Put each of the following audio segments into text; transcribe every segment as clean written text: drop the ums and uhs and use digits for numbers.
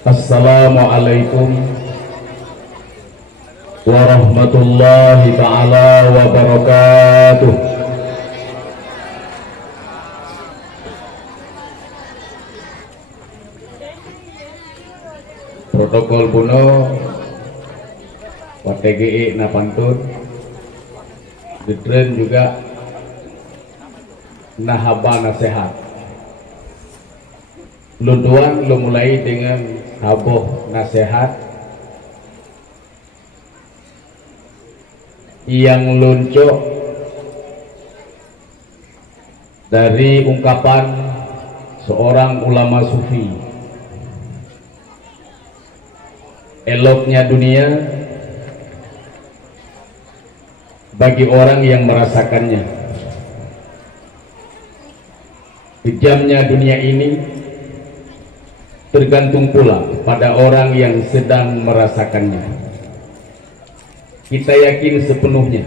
Assalamualaikum warahmatullahi ta'ala wabarakatuh. Protokol puno WTGI na pantun Gedren juga nahaba nasihat lunduan lo mulai dengan haboh nasihat yang luncuk dari ungkapan seorang ulama sufi. Eloknya dunia bagi orang yang merasakannya, kejamnya dunia ini tergantung pula pada orang yang sedang merasakannya. Kita yakin sepenuhnya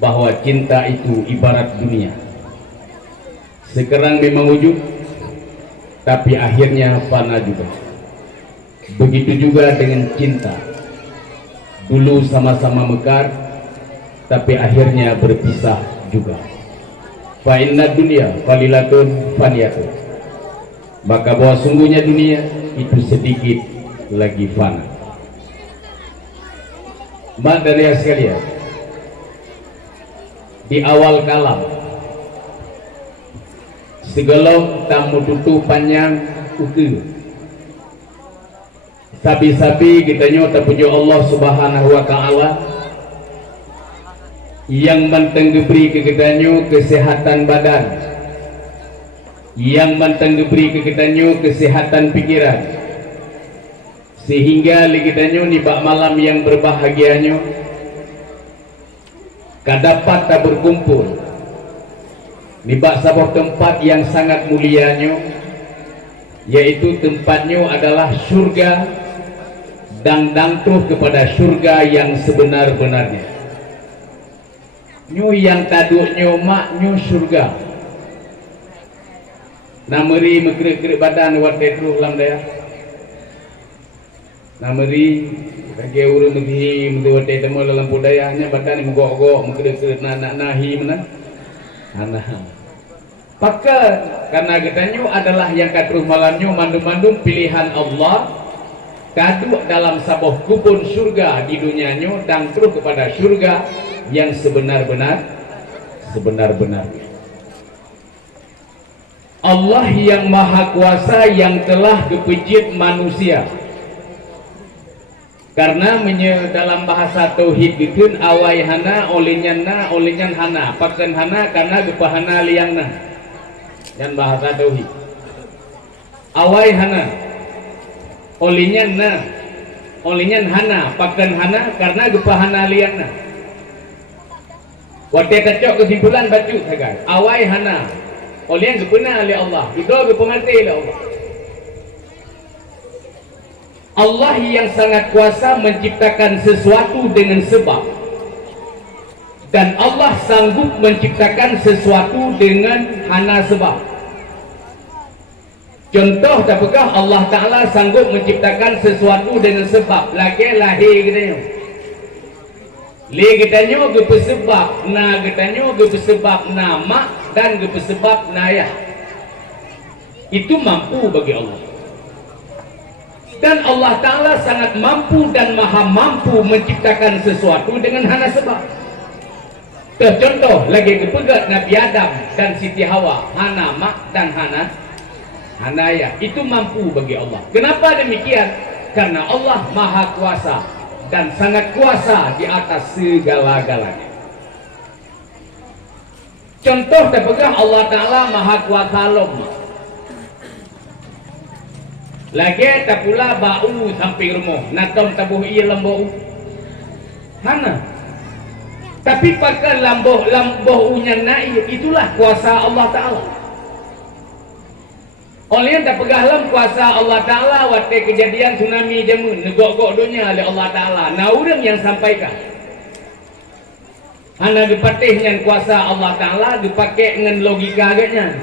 bahwa cinta itu ibarat dunia, sekarang memang wujud tapi akhirnya fana juga. Begitu juga dengan cinta, dulu sama-sama mekar tapi akhirnya berpisah juga. Fa inna dunya qalilatun faniyatun, maka bahwa sungguhnya dunia itu sedikit lagi fana. Madariya sekalian, di awal kalam segelom tamu tutu panjang uke sabi-sabi kita nyota puji Allah subhanahu wa ta'ala yang mentenggebri kegedanyo kesehatan badan, yang mentenggebri kegedanyo kesehatan pikiran, sehingga ligidanyo ni bak malam yang berbahagianyo kadapat tak berkumpul ni bak sebuah tempat yang sangat mulianyo, yaitu tempatnya adalah surga dan dangtuh kepada surga yang sebenar-benarnya. Nyu yang taduknya mak nyu surga nameri menggerik-gerik badan wadah terus lam daya nameri bagi urut menghi menduat temu dalam budayanya badan menggok-gok menggerik-gerik nahi mana anak pakai karena getanyo adalah yang kadruh malamnya mandum-mandum pilihan Allah kaduk dalam sabuh kupon surga di dunianyo dan terus kepada surga yang sebenar-benarnya. Allah yang maha kuasa yang telah kepejit manusia, karena dalam bahasa tauhid bikin awai hana olinyan hana pakan hana karena gepahana liangna dan bahasa tauhid awai hana olinyan hana pakan hana karena gepahana liangna. Waktu kacau kesimpulan baju sahaja awai hana oleh yang gepena oleh Allah itu gepemati oleh Allah. Allah yang sangat kuasa menciptakan sesuatu dengan sebab, dan Allah sanggup menciptakan sesuatu dengan hana sebab. Contoh apakah Allah Ta'ala sanggup menciptakan sesuatu dengan sebab lagi lahir katanya le getanyo gepesebab na getanyo gepesebab na mak dan gepesebab na ayah, itu mampu bagi Allah. Dan Allah Ta'ala sangat mampu dan maha mampu menciptakan sesuatu dengan hana sebab. Contoh lagi kepegat Nabi Adam dan Siti Hawa, hana mak dan hana ayah, itu mampu bagi Allah. Kenapa demikian? Karena Allah maha kuasa dan sangat kuasa di atas segala-galanya. Contoh terpegang Allah Ta'ala maha kuasa lom. Lagi tak pula bau sampai rumah natom tabuh iya lamboh hana. Tapi pakai lamboh unya naik, itulah kuasa Allah Ta'ala. Oleh yang tak pegahlam kuasa Allah Ta'ala waktu kejadian tsunami jamun negok-gok dunia oleh Allah Ta'ala. Nah orang yang sampaikan hana dipatih dengan kuasa Allah Ta'ala dipakai dengan logika agaknya.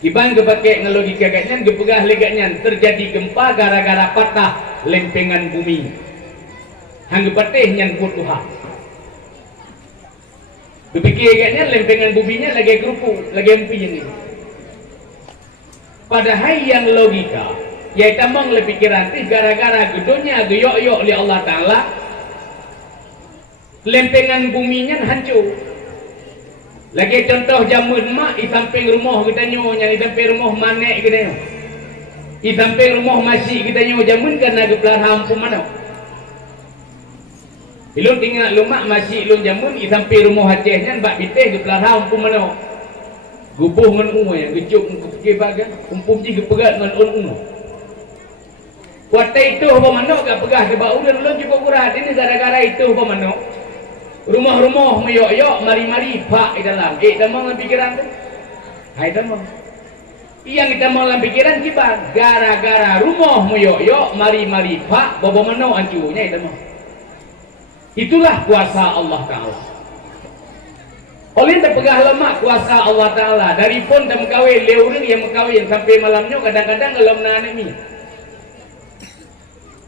Iban ke pakai dengan logika gatnya, gepegah legatnya terjadi gempa gara-gara patah lempengan bumi. Hang gepatih nyan put Tuhan. Berpikir gatnya lempengan buminya lagi kerupuk, lagi empi ini. Padahal yang logika, ya tamang le pikiran tih gara-gara gedonya geyok-yok oleh Allah Taala, lempengan buminya hancur. Lagi contoh jamun mak di samping rumah kita nyonya, di samping rumah manek kita nyo, di samping rumah masih kita nyo jamun kena gepelar hampu mana. Ilun tinggal lumak masih ilun jamun di samping rumah Acehnya bak biteh gepelar hampu mana. Gubuh dengan yang gejuk ke bagan, umpum ji gepegat dengan un. Kuatai itu apa mana gak pegah ke bau dan ulun cukup kurang ini gara-gara itu apa mana. Rumah-rumah meyok-yok, mari-mari pak di dalam. Damang dalam pikiran tu. Hai damang. Yang kita mau dalam pikiran kita gara-gara rumah meyok-yok, mari-mari pak, bawa mana hancurnya damang. Itulah kuasa Allah Taala. Oleh terpegah lemak kuasa Allah Taala. Dari pun dah mengkawin, leuring yang mengkawin sampai malamnya kadang-kadang dalam anak ni.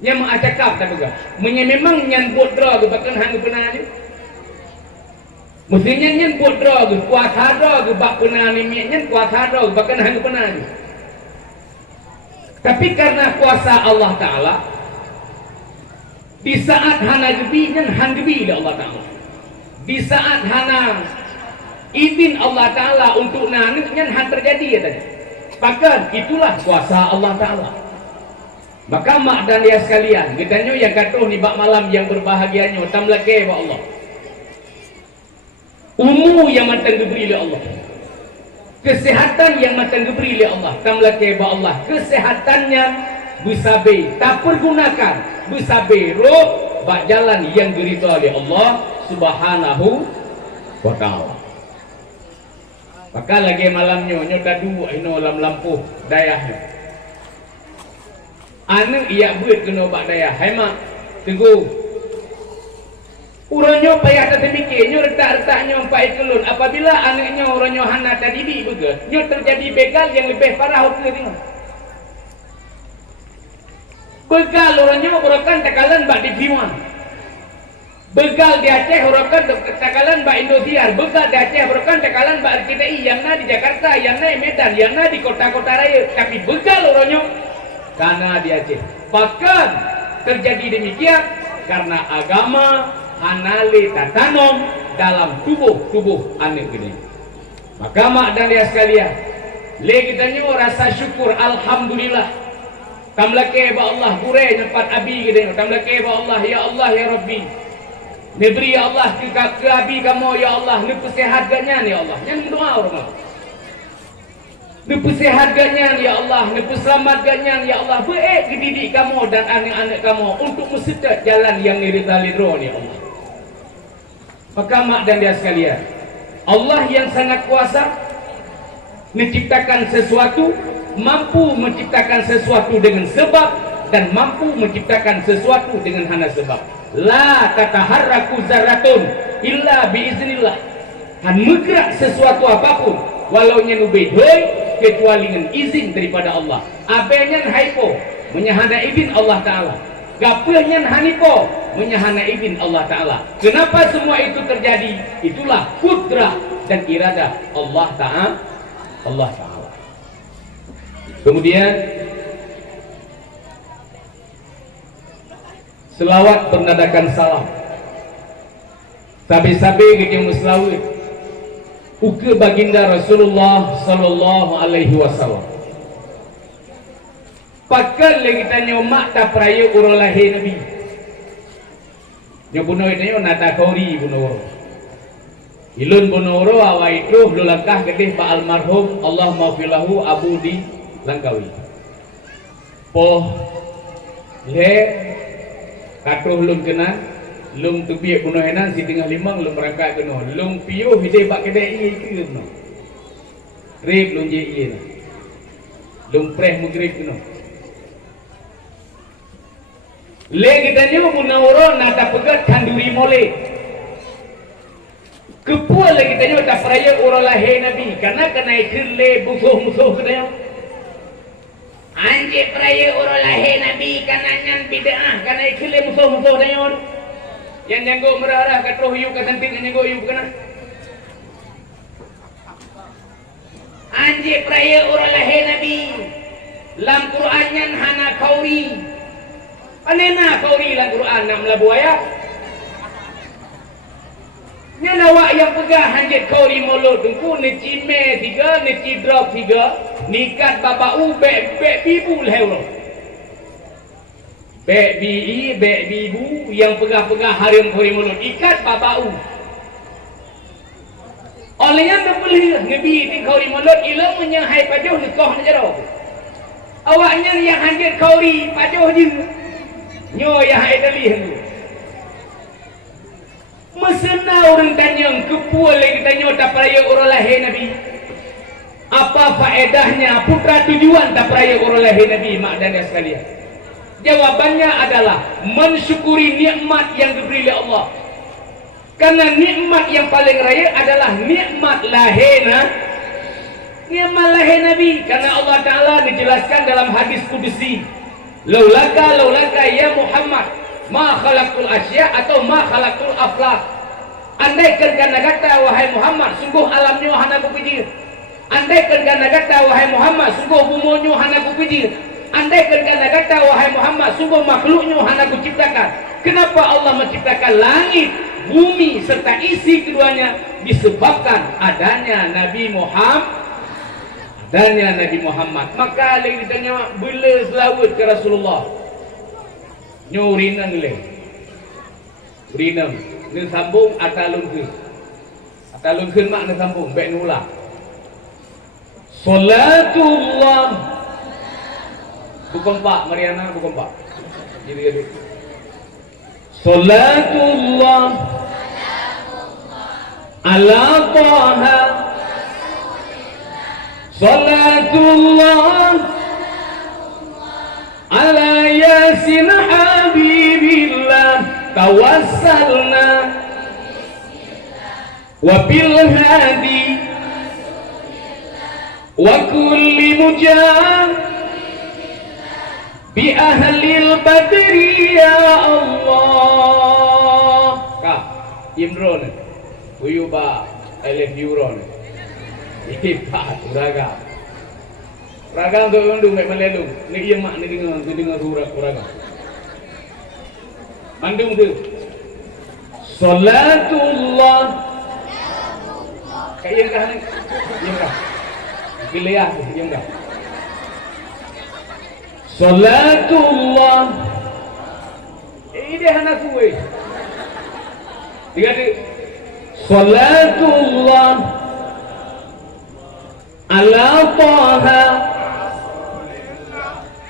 Yang mengacakap tak pegah. Memang nyan bodra ke bahkan hang pernah ni. Mestinya nyen bodra ke kuasa dra ke bak pernah ni nyen kuasa dra bahkan hang pernah ni. Tapi karena kuasa Allah Taala di saat hana gebi nyen hang gebi dah Allah Taala. Di saat hana izin Allah Taala untuk nanik nyen hang terjadi ya tadi. Bahkan itulah kuasa Allah Taala. Maka mak dan dia sekalian, kita nyo yang katuh ni bak malam yang berbahagianya, tamlake wa Allah. Umur yang matang diberi oleh Allah. Kesehatan yang matang diberi oleh Allah, tamlake wa Allah. Kesehatannya bersabe, tak pergunakan bersabe roh bak jalan yang diridhai oleh Allah Subhanahu wa taala. Maka lagi malamnya nyo dadu ino lam lampuh dayahnya. Anak ia buat kena bak daya. Hai mak, tunggu. Uranyo payah tak terfikir, nyo retak-retaknya empat kelun. Apabila anaknya uranyo hana tadi betul, nyo terjadi begal yang lebih parah ke tengok. Begal uranyo urakan takalan bak di Biwan. Begal di Aceh urakan takalan bak Indosiar. Begal di Aceh urakan takalan bak RCTI. Yang na di Jakarta, yang na di Medan, yang na di kota-kota raya. Tapi begal uranyo karena di Aceh. Bahkan terjadi demikian karena agama hanale tatanam dalam tubuh anak ini. Maka mak dan dia sekalian, le kita nyo rasa syukur alhamdulillah. Tamlake ba Allah gure tempat abi kita. Tamlake ba Allah ya Rabbi. Nebri ya Allah ke abi kamu ya Allah, ni sehat ganya ya Allah. Yang doa orang. Nepu sehatnya ya Allah, nepu selamatnya ya Allah. Baik dididik kamu dan anak-anak kamu untuk mensekat jalan yang diridhai ya Allah. Maka mak dan dia sekalian, Allah yang sangat kuasa menciptakan sesuatu, mampu menciptakan sesuatu dengan sebab dan mampu menciptakan sesuatu dengan hana sebab. La tataharraku zarratun illa biiznillah. Han menggerak sesuatu apapun walau nyenubih kecuali dengan izin daripada Allah. Abenyan haipo menyahana izin Allah Ta'ala. Gapehnya hanipo menyahana izin Allah Ta'ala. Kenapa semua itu terjadi? Itulah kudrah dan iradah Allah Ta'ala. Kemudian selawat bernadakan salam. Sabi-sabi gitu muslawit uke baginda Rasulullah sallallahu alaihi wasallam. Pakal lagi tanya mak tak peraya urang lahir Nabi. Nyo bunuh itu nata kauri bunuh. Ilun bunuh awai itu belum langkah gedeh ba almarhum Allah maufilahu Abu di Langkawi. Poh le katuh lun kenal lung tu biak bunuh enan si tengah limang lung merangkak kena lung piuh hidai bak kedai iya ke kena rib lung je iya lung preh mugrib kena le kita nyo bunuh orang nata pegat kanduri mole Kepua lagi tanya tak peraya orang lahir Nabi. Karena kena ikirle musuh-musuh kena. Anjir peraya orang lahir Nabi. Karena nyan bid'ah. Karena ikirle musuh-musuh kena. Yang nyangguk merah-rah kat roh yuk kat sentik nyangguk yuk kena. Anjir peraya orang lahir Nabi. Dalam Quran nyan hana kauri. Anena kauri dalam Quran nak melabu ayat. Nya awak yang pegang hanjit kauri mulut tengku neci me 3 neci drop 3 nikat bapa u bek bibu lehro. Bek bibu yang pegang harim kauri mulut ikat bapa u. Olehnya nak boleh ngebi di kauri mulut ila menyahai pajuh nikah najaro. Awaknya yang hanjit kauri pajuh je. Nyo yang hai tali hendu. Mesena orang tanya, kepua lagi tanya tak peraya orang lahir Nabi. Apa faedahnya putra tujuan tak peraya orang lahir Nabi, mak dan sekalian? Jawabannya adalah mensyukuri nikmat yang diberi oleh Allah. Karena nikmat yang paling raya adalah nikmat lahir Nabi. Karena Allah Ta'ala dijelaskan dalam hadis kudusi, laulaka ya Muhammad ma khalaqtul asya atau ma khalaqtul aflak. Andaikan kana kata wahai Muhammad, sungguh alamnya hana kupijir. Andaikan kana kata wahai Muhammad, sungguh bumonyo hana kupijir. Andaikan kana kata wahai Muhammad, sungguh makhluknya hana kuciptakan. Kenapa Allah menciptakan langit, bumi serta isi keduanya? Disebabkan adanya Nabi Muhammad. Maka lagi ditanya bila selawat ke Rasulullah. Nyo rinang le. Rinang. Ni sambung atalun ke. Atalun ke mak ni sambung baik nula. Salatullah. Bukan pak Mariana, bukan pak. Jadi. Salatullah ala Taha. Salatullah ala Yasin Habibillah. Tawassalna wa bil hadi wa kulli mujah bi ahlil badri ya Allah. Kak Imron Uyuba Elef Yuron Ipat Uraga Raga untuk undu mek melelung ni mak ni dengar uraga Mandung tu. Salatullah. Kayak kah ni? Yang kah? Pilih ya, yang kah? Salatullah. Ini anak kue. Tiga tu. Salatullah ala Taha.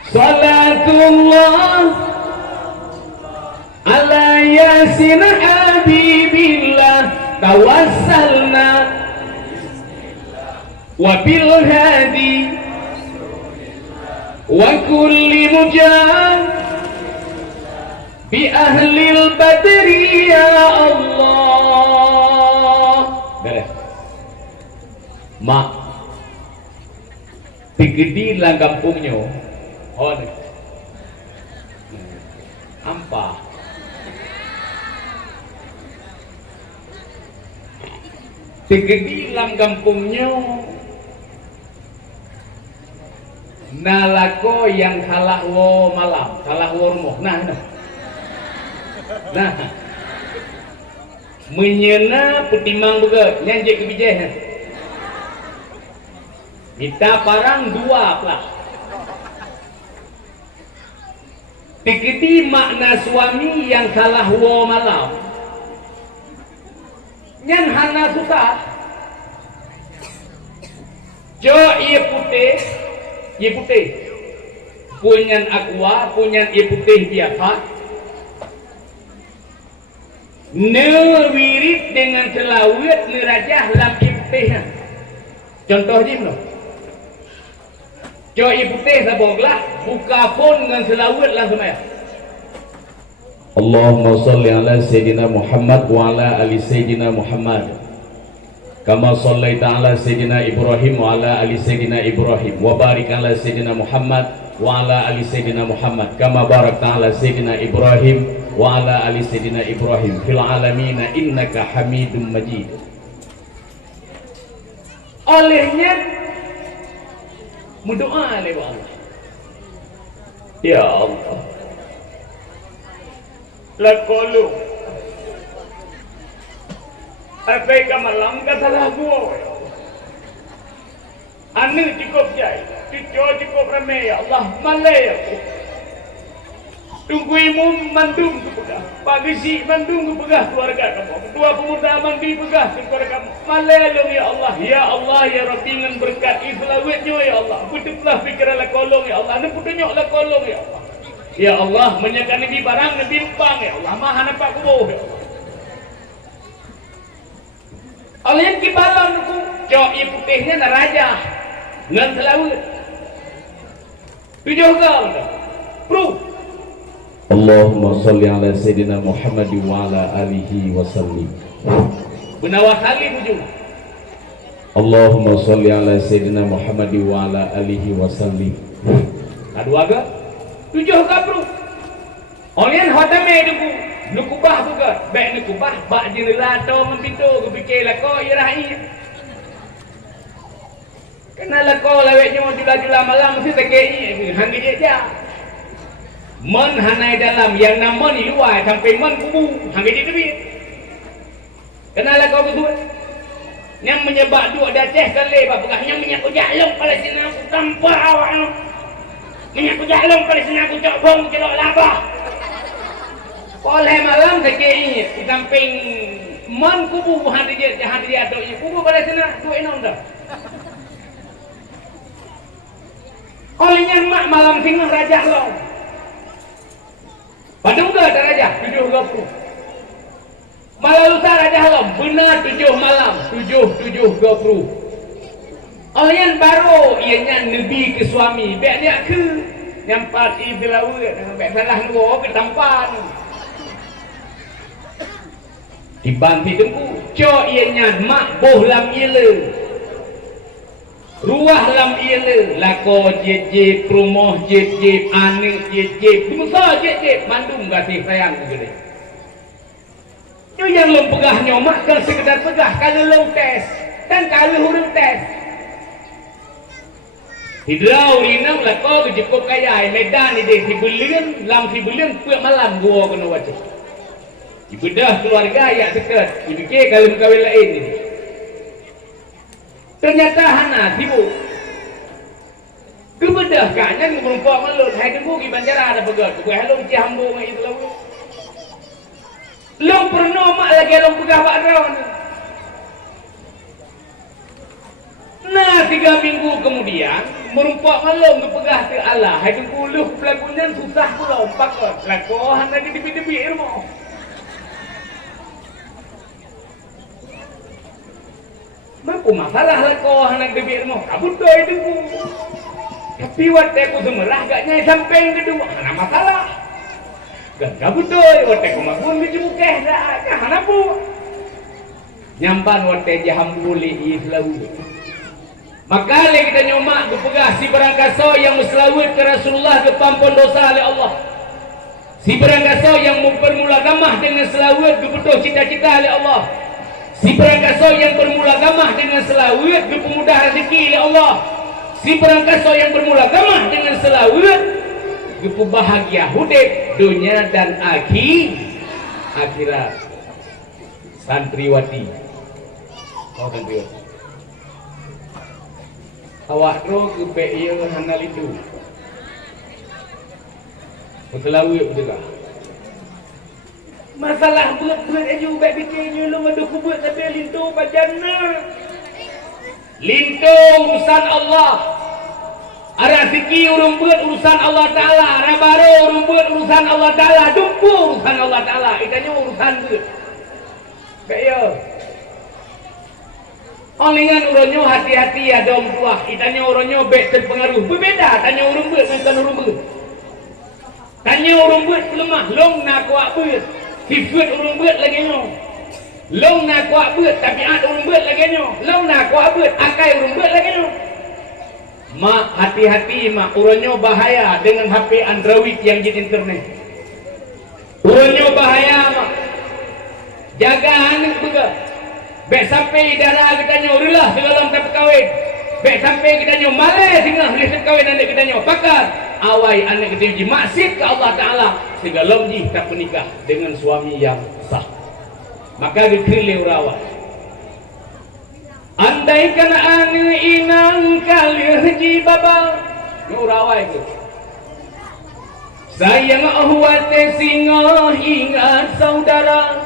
Salatullah ala Yasin Habibillah. Tawassalna wa bil hadi wa kulli mujah bi ahlil badri ya Allah. Beres. Mak tigedi lang kampung nyo. On. Ampa. Tigedi lang kampungnya nalako yang halahwo malam, halahwo rumoh. Nah, menyena putimang beget, nyanjek kebijakan. Kita parang dua plah. Tigedi makna suami yang halahwo malam. Nyan hana susah. Jo ia putih. Punyan aqua, punyan ia putih biasa. Newirit dengan selawat nerajah lam ia putihnya. Contoh jim loh. Jo ia putih saboglah, buka phone dengan selawat langsung ya. Allahumma salli ala Sayyidina Muhammad wa ala ali Sayyidina Muhammad. Kama shallaita ala sayyidina Ibrahim wa ala ali sayyidina Ibrahim wa barik ala sayyidina Muhammad wa ala ali sayyidina Muhammad kama barakta ala sayyidina Ibrahim wa ala ali sayyidina Ibrahim fil alamin innaka Hamidum Majid. Olehnya berdoa oleh Allah. Ya Allah, lakolu apa yang malam kata lagu anu cukup jai cukup ramai ya Allah malai aku tunggu imum mandung kepegah pagi si mandung kepegah keluarga kamu dua pemuda mandi pegah keluarga kamu malai long ya Allah ya Rabbi dengan berkat islawitnya ya Allah putuplah fikiran la kolong ya Allah putunyok la kolong ya Allah menyakan nabi barang nabi bang ya Allah maha nampak kubuh ya Allah. Oleh yang kibalan aku cok putihnya na raja ngan selawut tujuh kau bro. Allahumma salli ala sayyidina Muhammad wa ala alihi wa sallim. Benawa kali bujung Allahumma salli ala sayyidina Muhammad wa ala alihi wa sallim. Kedua ke tujuh ke bro. Oleh yang hodame duku nukubah juga baik nukubah bak jenerato mempintu kepikirlah kau irahi kenal kau lawetnya jula-jula malam mesti tekei hanggi dia men hanai dalam yang nama ni luar sampai men kubu hanggi dia duit kenal kau betul yang menyebab dua daceh kali bapakah yang minyak ujalong Palestina aku tampar awak minyak ujalong Palestina aku cok bom celok labah. Oleh malam sekei di samping man kubu handi dia tu kubu pada sana tu enam dah. Olehnya mak malam tinggal raja lo. Padahal ada raja 7.20. Malam lusa raja lo benar 7 malam 7.20. Olehnya baru ianya nabi ke suami baik dia ke yang parti belawat baik salah dua ke tampan. Dibanti dengku cok ianya mak boh lam ile ruah lam ile lako jejip rumah jejip anik jejip bungsa jejip mandung kasih sayang gede itu yang lom pegahnya mak kan sekedar pegah kalau lom tes dan kalau huruf tes hidrau inam lako kejepuk kaya medan ide si belian lam si belian puak malam gua kena wajib bedah keluarga ya dekat dipikir kalau kawin lain ini ternyata hana sibuk kebedah kanya ngumpul melut hai dembu di bandara ada begat gue hello ci hambo mai itu lalu long pernah mak lagi long pegah pak rawan nah 3 minggu kemudian merumpak malam kepegah ke Allah hai dembu luh pelakunya susah pula empat lakohan lagi debi-debi ilmu mampu masalah lah kau anak debir mau kabut doa itu tapi waktu aku semerah gaknya sampai kedua mana masalah gak kabut doa waktu aku mampun dijemukeh dah mana pun nyampan waktu jaham boleh islawu maka lagi kita nyomak berpegah si berangkaso yang muslawit ke Rasulullah ke pampun dosa oleh Allah si berangkaso yang mempermula gamah dengan selawit kebetul cita-cita oleh Allah si berangkaso yang bermula gamah dengan selawat berpemudah rezeki oleh Allah. Si berangkaso yang bermula gamah dengan selawat berbahagia hidup dunia dan akhirat. Santriwati. Oh santriwati. Awak ro ke PIO handal itu. Berselawat juga. Masalah berat-berat aja baik fikirnya lu ada kubur tapi lintung bajana. Lintung urusan Allah. Ara fikir urung berat urusan Allah Taala, ara baru urung berat urusan Allah Taala, dumpu urusan Allah Taala, itanya urusan berat. Kaya. Olingan uronyo hati-hati ya dom tuah, itanya uronyo baik terpengaruh. Berbeda tanya urung berat dengan urung berat. Tanya urung berat lemah, long nak kuat berat. Sifat urung berat lagi no. Long nak kuat beut tabiat urang beut lagi nyo. Long nak kuat beut akai urang beut lagi nyo. Mak hati-hati mak, uranyo bahaya dengan HP Android yang di internet. Uranyo bahaya mak. Jaga anak juga. Bek sampai darah kita nyo ulah segalang tak kawin. Bek sampai kita nyo malas tinggal boleh kawin anak kita nyo. Pakar awai anak kita ji maksiat ke Allah Taala segalang ji tak menikah dengan suami yang sah. Maka dikrilih urawa. Andaikan anu inang kalir ji baba. Ini urawa itu. Sayang ahwate singa ingat saudara.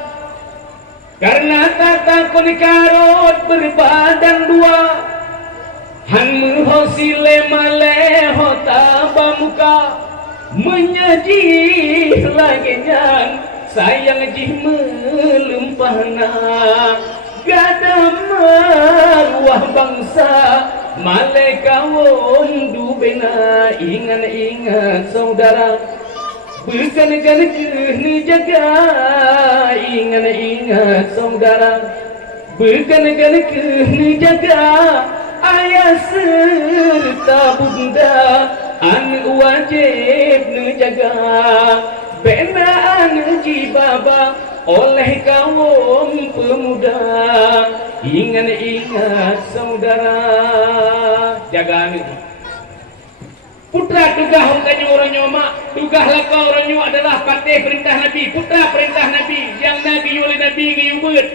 Karena tak takut karot berbadan dua. Han muhosile maleho tabamuka. Menyaji lagi yang sayang jih melempahna. Gada maruah bangsa malekawon dubena. Ingat saudara, bukan kena jaga. Ingat saudara, bukan kena jaga. Ayah serta bunda anak wajib menjaga. Bena anak jibaba oleh kaum pemuda. Ingat saudara, jaga anak. Putra tugah hongkanya orang nyoma, tugah laka orang nyoma adalah patih perintah Nabi. Putra perintah Nabi yang Nabi oleh Nabi gayubut.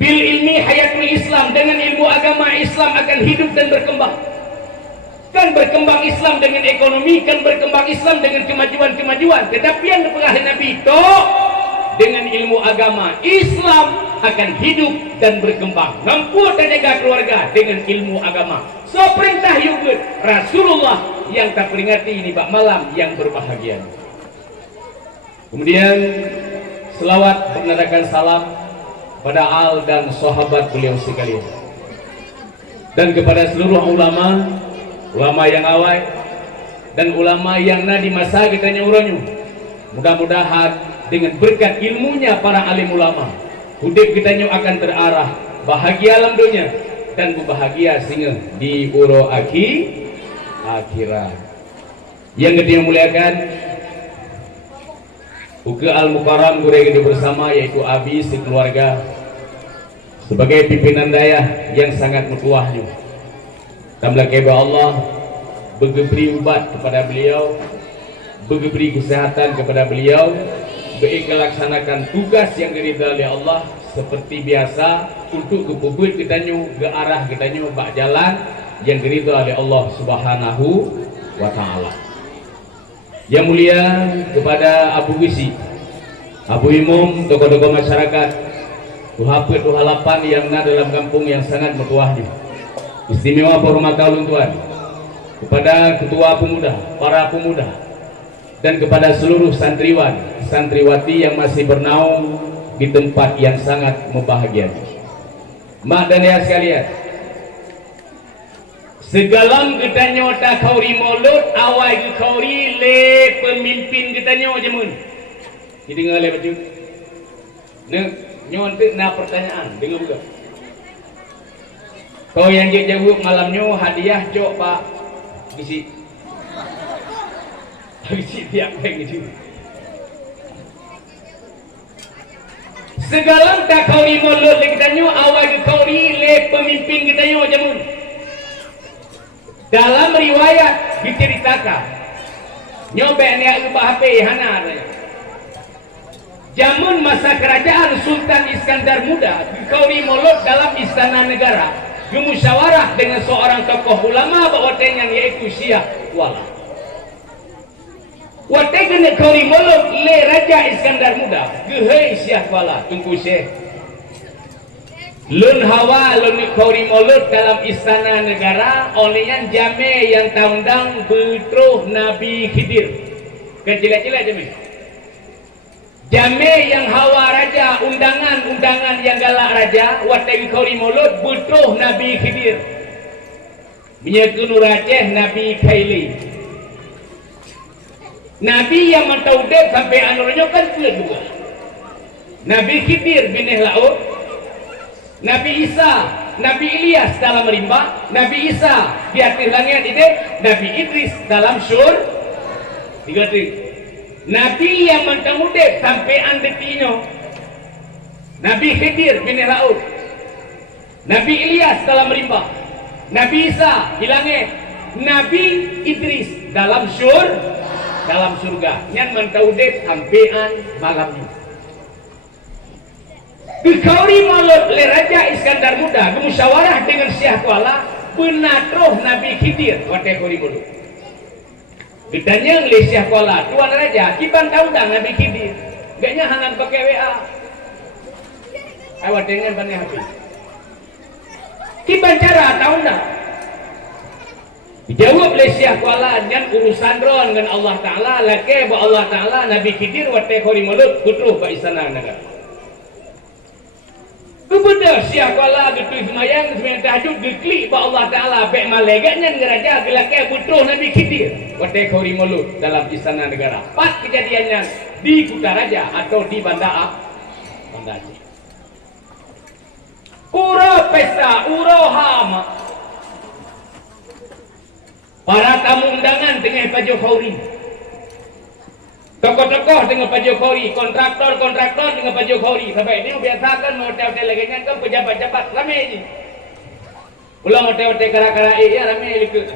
Bil ilmi hayatul Islam, dengan ilmu agama Islam akan hidup dan berkembang. Kan berkembang Islam dengan ekonomi, kan berkembang Islam dengan kemajuan-kemajuan. Tetapi yang dipegang Nabi itu dengan ilmu agama Islam akan hidup dan berkembang. Mampu dan jaga keluarga dengan ilmu agama. So perintah yubut Rasulullah yang tak peringati ini bak malam yang berbahagia. Kemudian selawat menandakan salam pada al dan sahabat beliau sekalian. Dan kepada seluruh ulama yang awal dan ulama yang na di masa kita nyuruhnya. Mudah-mudahan dengan berkat ilmunya para alim ulama, hidup kita akan terarah bahagia alam dunia dan berbahagia sehingga di uro akhirat. Yang kedua muliakan Uke Al-Mukarram gurih bersama, yaitu abi sekeluarga sebagai pimpinan daya yang sangat mutuahnya. Tamlah keba Allah beri ubat kepada beliau, beri kesehatan kepada beliau, melaksanakan tugas yang diridhai oleh Allah seperti biasa untuk kepubut kita ke arah kita bak jalan yang diridhai oleh Allah Subhanahu wa taala. Yang mulia kepada Abu Gisi, Abu Imum, tokoh-tokoh masyarakat, tuhapet tuhalapan yang na dalam kampung yang sangat bertuahnya. Istimewa hormatulun tuan, kepada ketua pemuda, para pemuda, dan kepada seluruh santriwan, santriwati yang masih bernaung di tempat yang sangat membahagiakan. Mak dan ayah sekalian, segalang kita nyota kauri mulut, awal kauri le pemimpin kita nyawa jemun. Jadi dengar le baju. Nyontek na pertanyaan, dengar buka. Kau yang jauh malamnya hadiah cok Pak Gisi. Gisi tiap kayak gitu. Segalang tak kauri mulut kita nyawa, awal kauri le pemimpin kita nyawa jemun. Dalam riwayat diceritakan nyobek ni ubah HP hana adanya. Jamun masa kerajaan Sultan Iskandar Muda, kauri mulut dalam istana negara, bermusyawarah dengan seorang tokoh ulama bawatannya yaitu Syekh Wala. Watai kena kauri mulut le Raja Iskandar Muda, gehei Syekh Wala, tunggu Syekh. Lun hawa lun kauri mulut dalam istana negara olehnya jame yang taundang betruh Nabi Khidir. Kecil-kecil aja nih. Jame yang hawa raja, undangan-undangan yang galak raja, watai kauri mulut betruh Nabi Khidir. Menyekunu rajah Nabi Kaili. Nabi yang mentaudek sampai anurannya kan kedua. Nabi Khidir binih laut, Nabi Isa, Nabi Ilyas dalam rimba, Nabi Isa di atas langit ini, Nabi Idris dalam syur. Tiga tri. Nabi yang mentang udek sampai andetinya, Nabi Khidir binih laut, Nabi Ilyas dalam rimba, Nabi Isa di langit, Nabi Idris dalam surga. Yang mentang udek sampean malamnya. Dikauri malut oleh Raja Iskandar Muda bermusyawarah dengan Syekh Kuala benatroh Nabi Khidir watai kori mulut. Ditanya oleh Syekh Kuala, Tuan Raja, kiban tahu dah Nabi Khidir? Gaknya hangan pakai WA. Awak dengan pandai habis. Kiban cara tahu dah? Dijawab oleh Syekh Kuala, yang urusan ron dengan Allah Ta'ala, laki Allah Ta'ala Nabi Khidir watai kori mulut putruh ke istana negara. Kepada Syekh Kuala gitu semayang tahajud diklik ba Allah Taala baik malaikatnya ngeraja gelakai butuh Nabi Khidir watai kori mulut dalam istana negara. Pas kejadiannya di Kutaraja atau di Banda Aceh. Ura pesta, ura hama. Para tamu undangan dengan Pak Jokowi. Tokoh-tokoh dengan Pak Jokowi, kontraktor dengan Pak Jokowi. Sampai ini biasakan mau hotel-hotel lagi kan pejabat-pejabat ramai je. Pulang hotel-hotel kara-kara ya ramai ikut.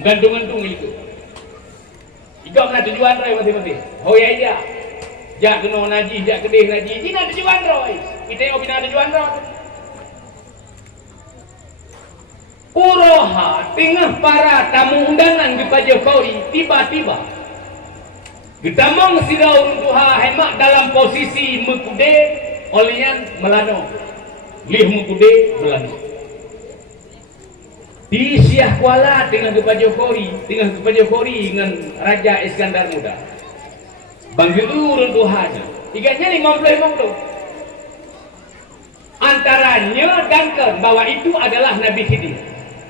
Gantung-gantung ikut. Ikut nak tujuan roy masing-masing. Oh ya dia. Jak kena naji, jak kedih naji. Ini nak tujuan roy. Kita yang bina tujuan roy. Uroha tengah para tamu undangan ke Pak Jokowi tiba-tiba Getamong sirau runtuha hemak dalam posisi mekude olian melano. Lih mekude melano. Di Syekh Kuala dengan Pak Jokowi, dengan Raja Iskandar Muda. Banggilu runtuhanya. Tiganya 50. Antaranya dangkan bahwa itu adalah Nabi Khidir.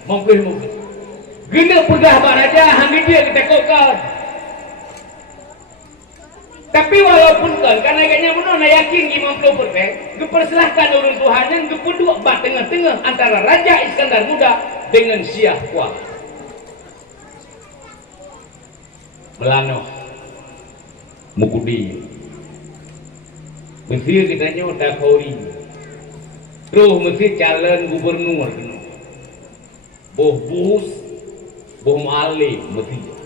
50. Gena pegah Pak Raja hang dia kita kokal. Tapi walaupun kan karena kayaknya menurut yakin 50%, dipersilahkan urun Tuhan yang kedua bah tengah-tengah antara Raja Iskandar Muda dengan Syekh Kuala. Melano, mukudi, mesti kitanya udah kauri, terus mesti calon gubernur, boh bus, boh mali, mesti.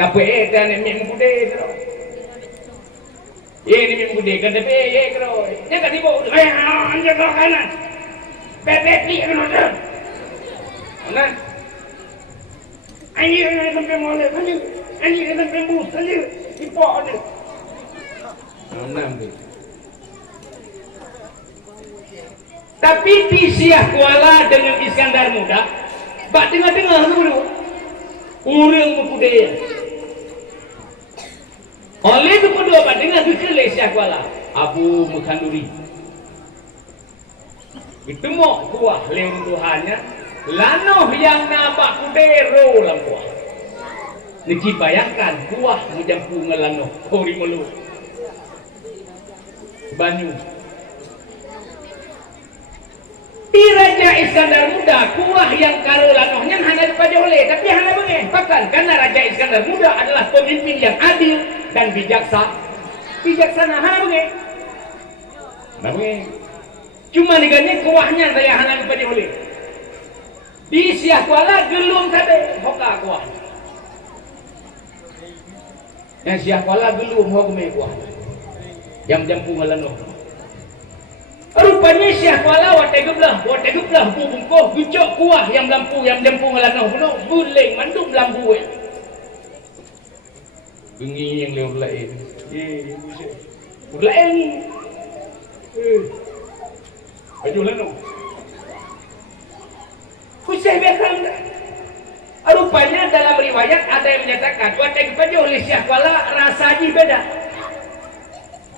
Tapi dan ini mengkude terus. Ini mengkude kan tapi terus. Dia kan ibu, anja ke kanan. Bebek ni kan ada. Mana? Anjir kan sampai mole, anjir kan sampai bus, anjir ipo ada. Mana ni? Tapi di Syekh Kuala dengan Iskandar Muda, bak tengah-tengah dulu. Urang mengkude. Oleh itu kedua Pak dengan dikelih Syekh Kuala Abu Mukhanduri itu mau kuah leun Tuhannya lanoh yang nampak kudero lam kuah niki bayangkan kuah menjampu ngelanoh kori melu banyu di Raja Iskandar Muda kuah yang karo lanohnya hanya dipajoleh tapi hanya bengeh bahkan karena Raja Iskandar Muda adalah pemimpin yang adil dan bijaksana hana bengeh cuma neganya kuahnya saya hana dipajoleh di Syekh Kuala gelum tadi hoka kuah yang Syekh Kuala gelum hoka kuah jam-jampu ngelanoh. Rupanya Syekh Kuala watai geblah bungkuh gucok kuah yang lampu yang jampu ngelanoh penuh guling mandum lampu bengi yang lewat lain lain baju lanoh kusih biarkan rupanya dalam riwayat ada yang menyatakan watai geblah oleh Syekh Kuala rasanya beda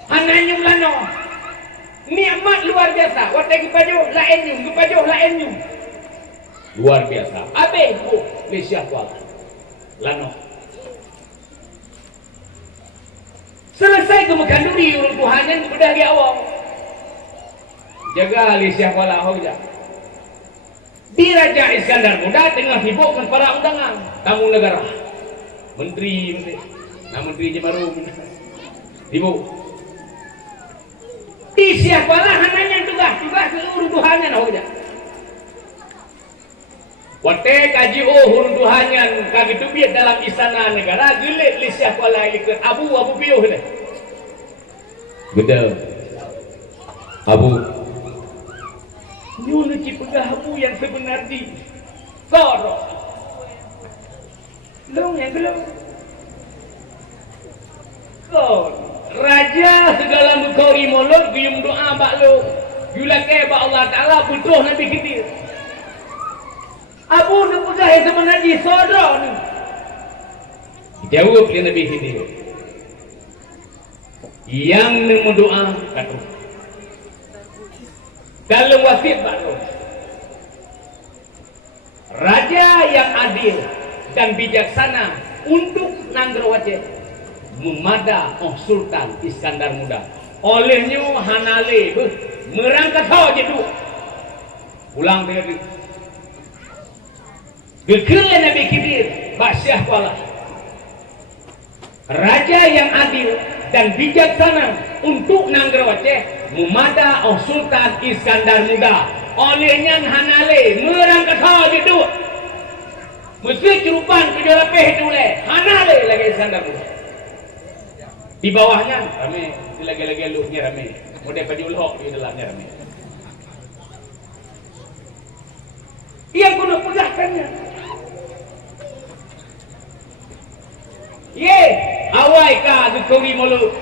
hanya lanoh nikmat luar biasa. Watai kepajuh lainnya. Luar biasa. Abe bu Syekh Kuala. Lano. Selesai kemukan duri urut Tuhannya udah di awal. Jaga alisya wala hoja. Di Raja Iskandar Muda tengah sibuk para undangan tamu negara. Menteri. Nah menteri Jemarum. Sibuk. Di siapalah hananya tugas urut Tuhannya hoja. Wate kaji hurun Tuhannya kagitu biar dalam istana negara gelit lisya wala ikut abu piuh deh. Betul. Abu Nyuruh pegahamu yang sebenar di Sorok Long yang gelap Raja segala mukori molot Giyum doa bak lo Yulake bak Allah Ta'ala butuh Nabi Khidir Abu nak pegah yang sebenar di Sorok ni jawab dia Nabi Khidir yang nemu doa kata dalam wasit baru raja yang adil dan bijaksana untuk Nanggrawaceh memada Sultan Iskandar Muda olehnya hanale merangkat saja tu pulang dari gekelah Nabi Khidir Basyah Kuala raja yang adil dan bijaksana untuk Nanggrawaceh memada Sultan Iskandar Muda olehnya hanale merangkat saja tu mesti cerupan ke lepeh tu le hanale lagi Iskandar Muda di bawahnya rame lagi luhnya rame model baju ulhok di dalamnya rame yang kuno pegahkannya ye awai ka dukuri mulut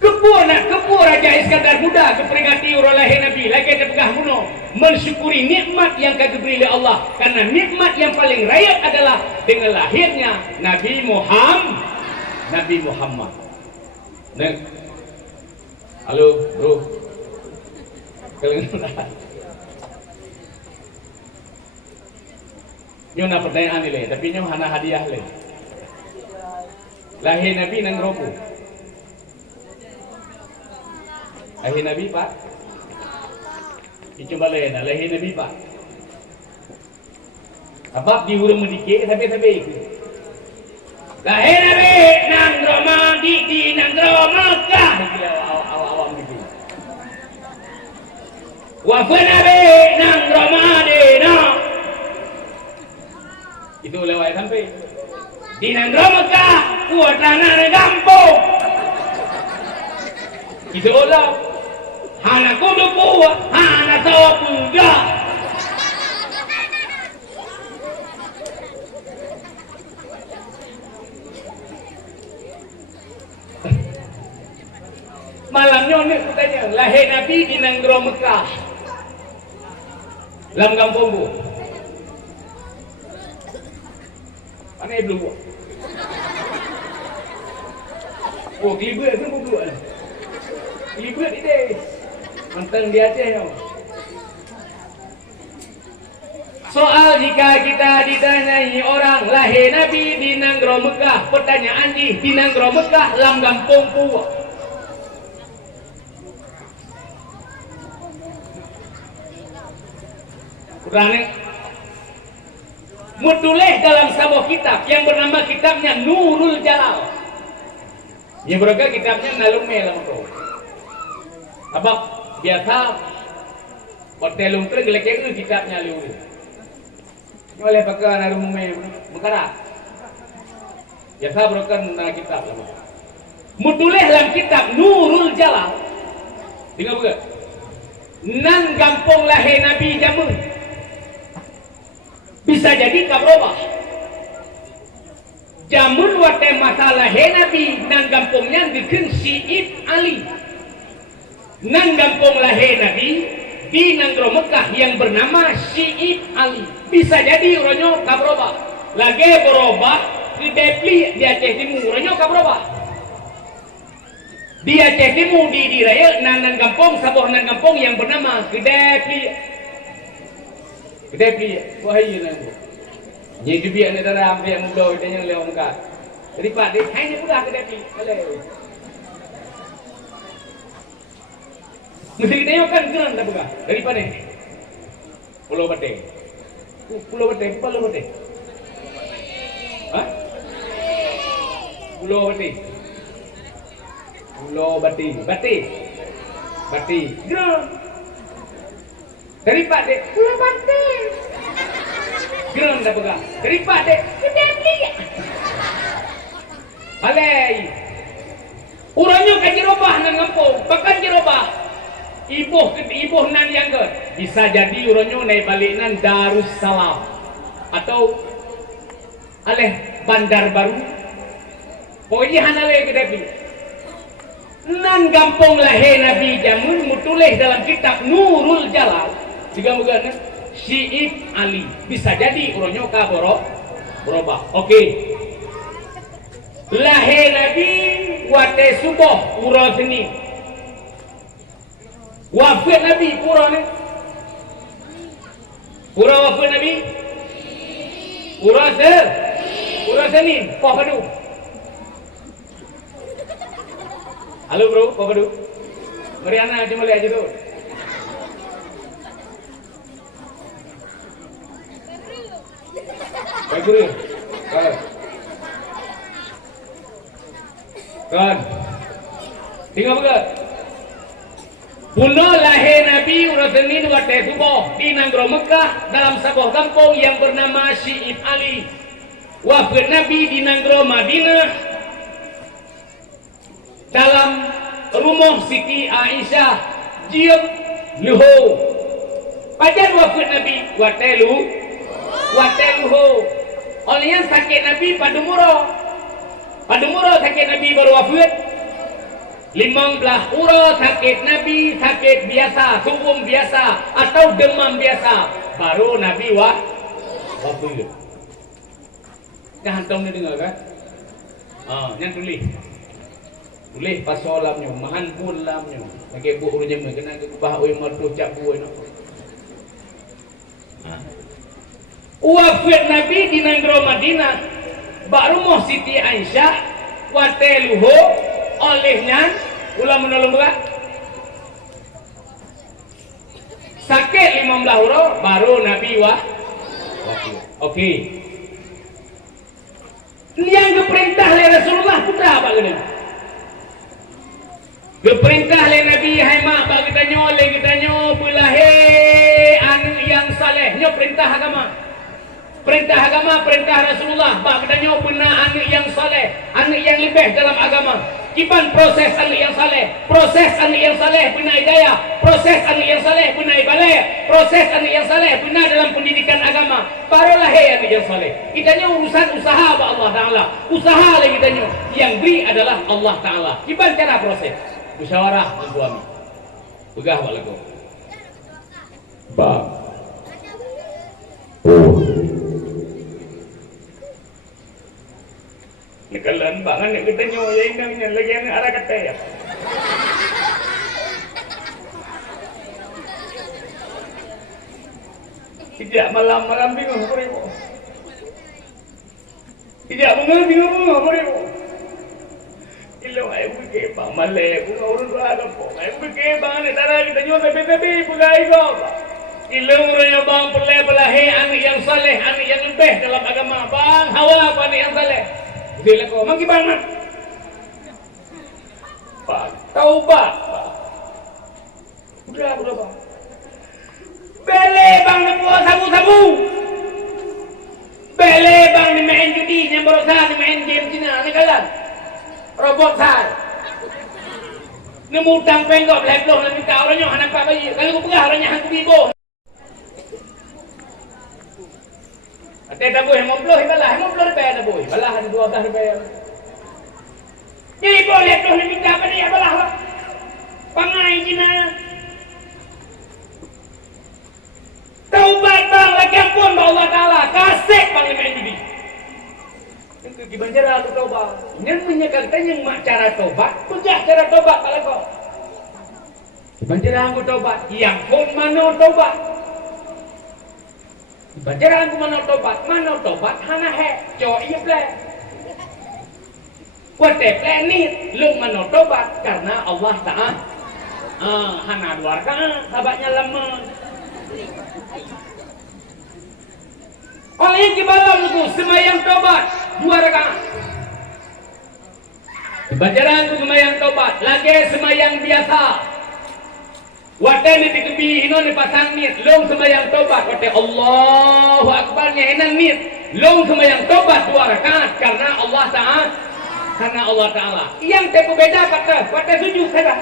Kepur Raja Iskandar Muda keperingati orang lahir Nabi lagi terpegah muno mensyukuri nikmat yang diberi oleh Allah karena nikmat yang paling raya adalah dengan lahirnya Nabi Muhammad. Neng, halo bro, kalian nyona pertanyaan ini tapi nyona hana hadiah le. Lahir Nabi nang robo. Lahir Nabi Pak. Itu balai dah lahir Nabi Pak. Sebab diurung medikit sampai itu. Lahir Nabi nang Roma di nang Roma kah? Awam gitu. Wafat Nabi nang Roma di nang. Itu lewat sampai. Di nang Roma kah? Kuat tanah kampung. Itu Allah. Hana kudu kuat, hana tawa puga. Malamnya ni katanya lahir Nabi di Nanggro Mekah. Dalam kampung bu. Mana belum bu? Oh, kelibut tu bu. Kelibut ni deh. Mentang dia aja. Soal jika kita ditanyai orang lahir Nabi di Nanggro Mekah, pertanyaan di Nanggro Mekah lam kampung puak. Kurang mutulis dalam sebuah kitab yang bernama kitabnya Nurul Jalal. Yang beragam kitabnya nalume lama kau. Abang biasa hotel lungker gelek kitabnya liu. Oleh pakai nalume berkarat. Biasa beragam na kitab lama. Mutulis dalam kitab Nurul Jalal. Dengar bukan? Nan kampung lahir Nabi Jamun. Bisa jadi kabrobah. Jamun wate masalah Nabi nang kampungnya diken Syib Ali. Nang kampung lahir Nabi di Nanggro Mekah yang bernama Syib Ali. Bisa jadi orangnya kabrobah. Lagi berubah di Depli di Aceh Timur orangnya kabrobah. Di Aceh Timur di raya nang kampung sabuh nang kampung yang bernama Depli. Kedai beli, wahai yang nanggu. Jadi biar ni dalam biar muda kita yang lewat muka. Daripada hanya mudah ke Depi. Boleh. Mesti kita kan geran tak buka. Daripada ini. Pulau Bate. Pulau Bate, Pulau Bate. Hah? Pulau Bate. Pulau Bate. Bate. Bate. Geran. Daripada Pulau Bate. Geran tak buka. Daripada Depi. Alay. Urangnya kan jerobah nan ngampung, bahkan jerobah. Ibuh nan yang ke. Bisa jadi urangnya naik balik nan Darussalam atau aleh Bandar Baru. Pokoknya hanale ke Depi. Nan gampung lahir Nabi jamun mutulih dalam kitab Nurul Jalal. Jika mugana Syiib Ali. Bisa jadi urangnya ka berubah. Okey. Lahir Nabi wate subuh pura Senin. Wafat Nabi pura ni. Pura wafat Nabi. Pura Senin. Poh padu. Halo bro, poh padu. Mari anak cuma lihat aja tu. Baik guru. Kan tinggal betul. Pulau lahir Nabi urus Senin wate subuh di Nanggro Mekah dalam sebuah kampung yang bernama Syiib Ali. Wafat Nabi di Nanggro Madinah dalam rumah Siti Aisyah Jiab Luhu. Pajan wafat Nabi wate Luhu. Oleh yang sakit Nabi pada murah. Pada murah sakit Nabi baru wafat. 15 ura sakit Nabi, sakit biasa, sungguh biasa atau demam biasa, baru Nabi wafat. Dah hantam ni dengar kan? Yang tulis pasal lamnya, mahan pun lamnya. Lagi buat urut jemaah kena bah oi martu cap buai nak. Wafat Nabi di Nanggro Madinah. Baru moh Siti Aisyah wate luhu olehnya ulah menolong berat sakit 15 uro baru Nabi Okey. Yang diperintah oleh Rasulullah putra apa gini? Diperintah oleh Nabi hai mak bagi tanya belahe anu yang salehnya perintah agama. Perintah agama, perintah Rasulullah. Bak katanya benar anak yang saleh, anak yang lebih dalam agama. Kipan proses anak yang saleh, proses anak yang saleh benar hidayah, proses anak yang saleh benar ibadah, proses anak yang saleh benar dalam pendidikan agama. Barulah anak yang saleh. Kitanya urusan usaha apa Allah Taala. Usaha lagi kitanya. Yang beri adalah Allah Taala. Kipan cara proses? Musyawarah dengan suami. Pegah walakum. Ba. Nekalan bangan nak kita nyoya inangnya lagi yang arah kata ya. Tidak malam bingung apa ibu. Tidak bingung apa ibu. Ilo ay buke bang malay buka urun dua apa. Ay buke bang ni tara kita nyoya bebe bukai ko. Ilo urunnya bang pelai anak yang saleh, anak yang lebih dalam agama. Bang hawa apa anak yang saleh. Bila kau mangki banget. Pak, taubat. Udah bang. Bele bang nak buat sabu. Bele bang ni main judi, yang berusaha ni main game Cina ni kalah. Robot sah. Ni mutang penggok belakang nak minta orangnya anak pak bayi. Kalau kau pegah orangnya hang bibo. Ate tabu hemong puluh rupiah tabu. Balah ada 12 rupiah. Jadi boleh tu ni minta apa ni balah. Pangai Cina. Taubat bang lagi ampun ba Allah Taala. Kasih bang main judi. Itu di Banjara aku taubat. Yang menyekal tanya mak cara taubat. Pegah cara taubat kalau kau. Di Banjara aku taubat. Yang pun mana taubat. Bajaran ku mana tobat hana he, coy iya play. Wate planit lu manotobat karena Allah Ta'ala hana dua rakaat sahabatnya lemah. Oleh kibalam itu semayang tobat 2 rakaat. Bajaran itu semayang tobat, lagi semayang biasa. Wate ni dikebi hino ni pasang nit, long semayang tobat. Wate Allahu Akbar ni enan nit, long semayang tobat 2 rakaat karena Allah Ta'ala. Karena Allah Ta'ala. Yang tak berbeza pada sujud saja.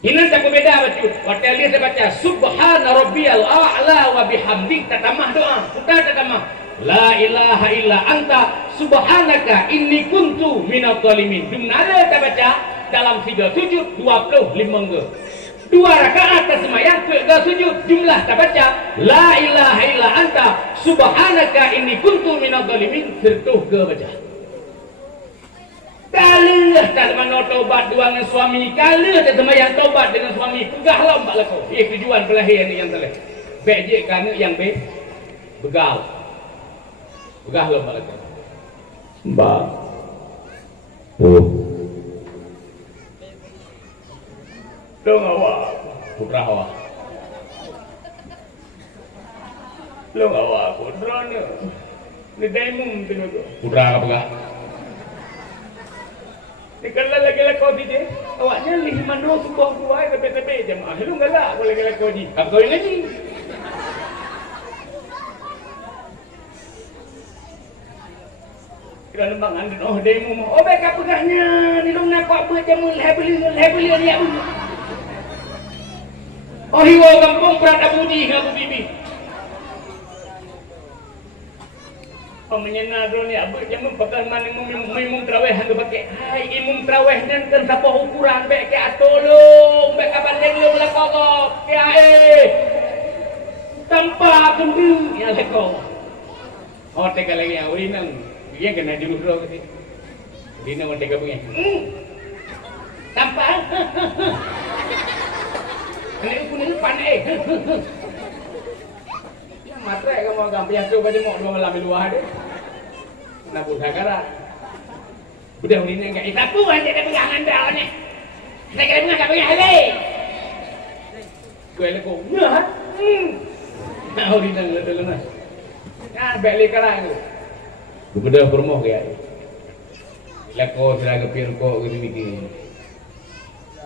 Ini tak berbeza baca. Pada lihat saya baca Subhana Rabbiyal A'la wa bihamdik tatamah doa. Kita tatamah. La ilaha illa anta subhanaka inni kuntu minadh dhalimin. Dimana kita baca dalam 3 sujud 25 ke. 2 rakaat tersemayang ke sujud jumlah kita baca la ilaha illa anta subhanaka inni kuntu minadh dhalimin sertuh ke baca. Kalah tak mana taubat dua dengan suami, kalah tak semayang taubat dengan suami, pegahlah mbak leko. Tujuan pelahir ni yang telah. Bejek kerana yang begal. Pegahlah mbak leko. Mbak. Oh. Dong awak, putra awak. Dong awak, putra ni. Ni daimum tu. Putra apa pegah? Kalau lagi-lagi kau di awaknya lih mana subuh kuai tepi-tepi jemaah. Lu galak boleh lagi kau di. Apa kau yang ngaji? Kira lembang andin oh demo. Oh baik apa pegahnya? Ni lu nak apa jamu lebeli ni apa? Oh hiwa kampung berada budi ngaku bibi. Menyena dulu ni abang jamu pakai mana mumum terawih hang pakai. Hai imum terawih dan kan siapa ukuran baik ke atolong baik kapan dia lu melakok. Ya tanpa kendu ya lekok. Oh tega lagi ya urinang. Dia kena jurus ro ke. Dina tega bunyi. Tanpa. Ini pun ini pandai. Matre kamu agak biasa baca mau 2 malam di luar deh. Nak budak kara. Budak ini enggak itaku aja dia pegangan dah ni. Saya kira enggak pegang le. Gue le ko. Nah. Nah ini dah le nah. Nah beli kara itu. Budak bermoh ya. Leko sila kepir ko gitu mikir.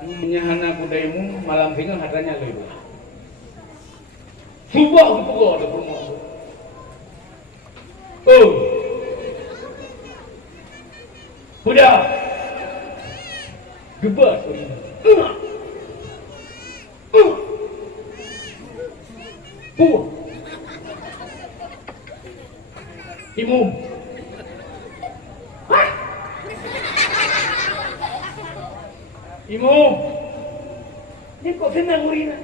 Menyahana budaimu malam tinggal hatanya lo ibu. Subah pukul ada rumah. Oh. Sudah. Gebas. Imum. Hah? Imum. Ni kok senang urina?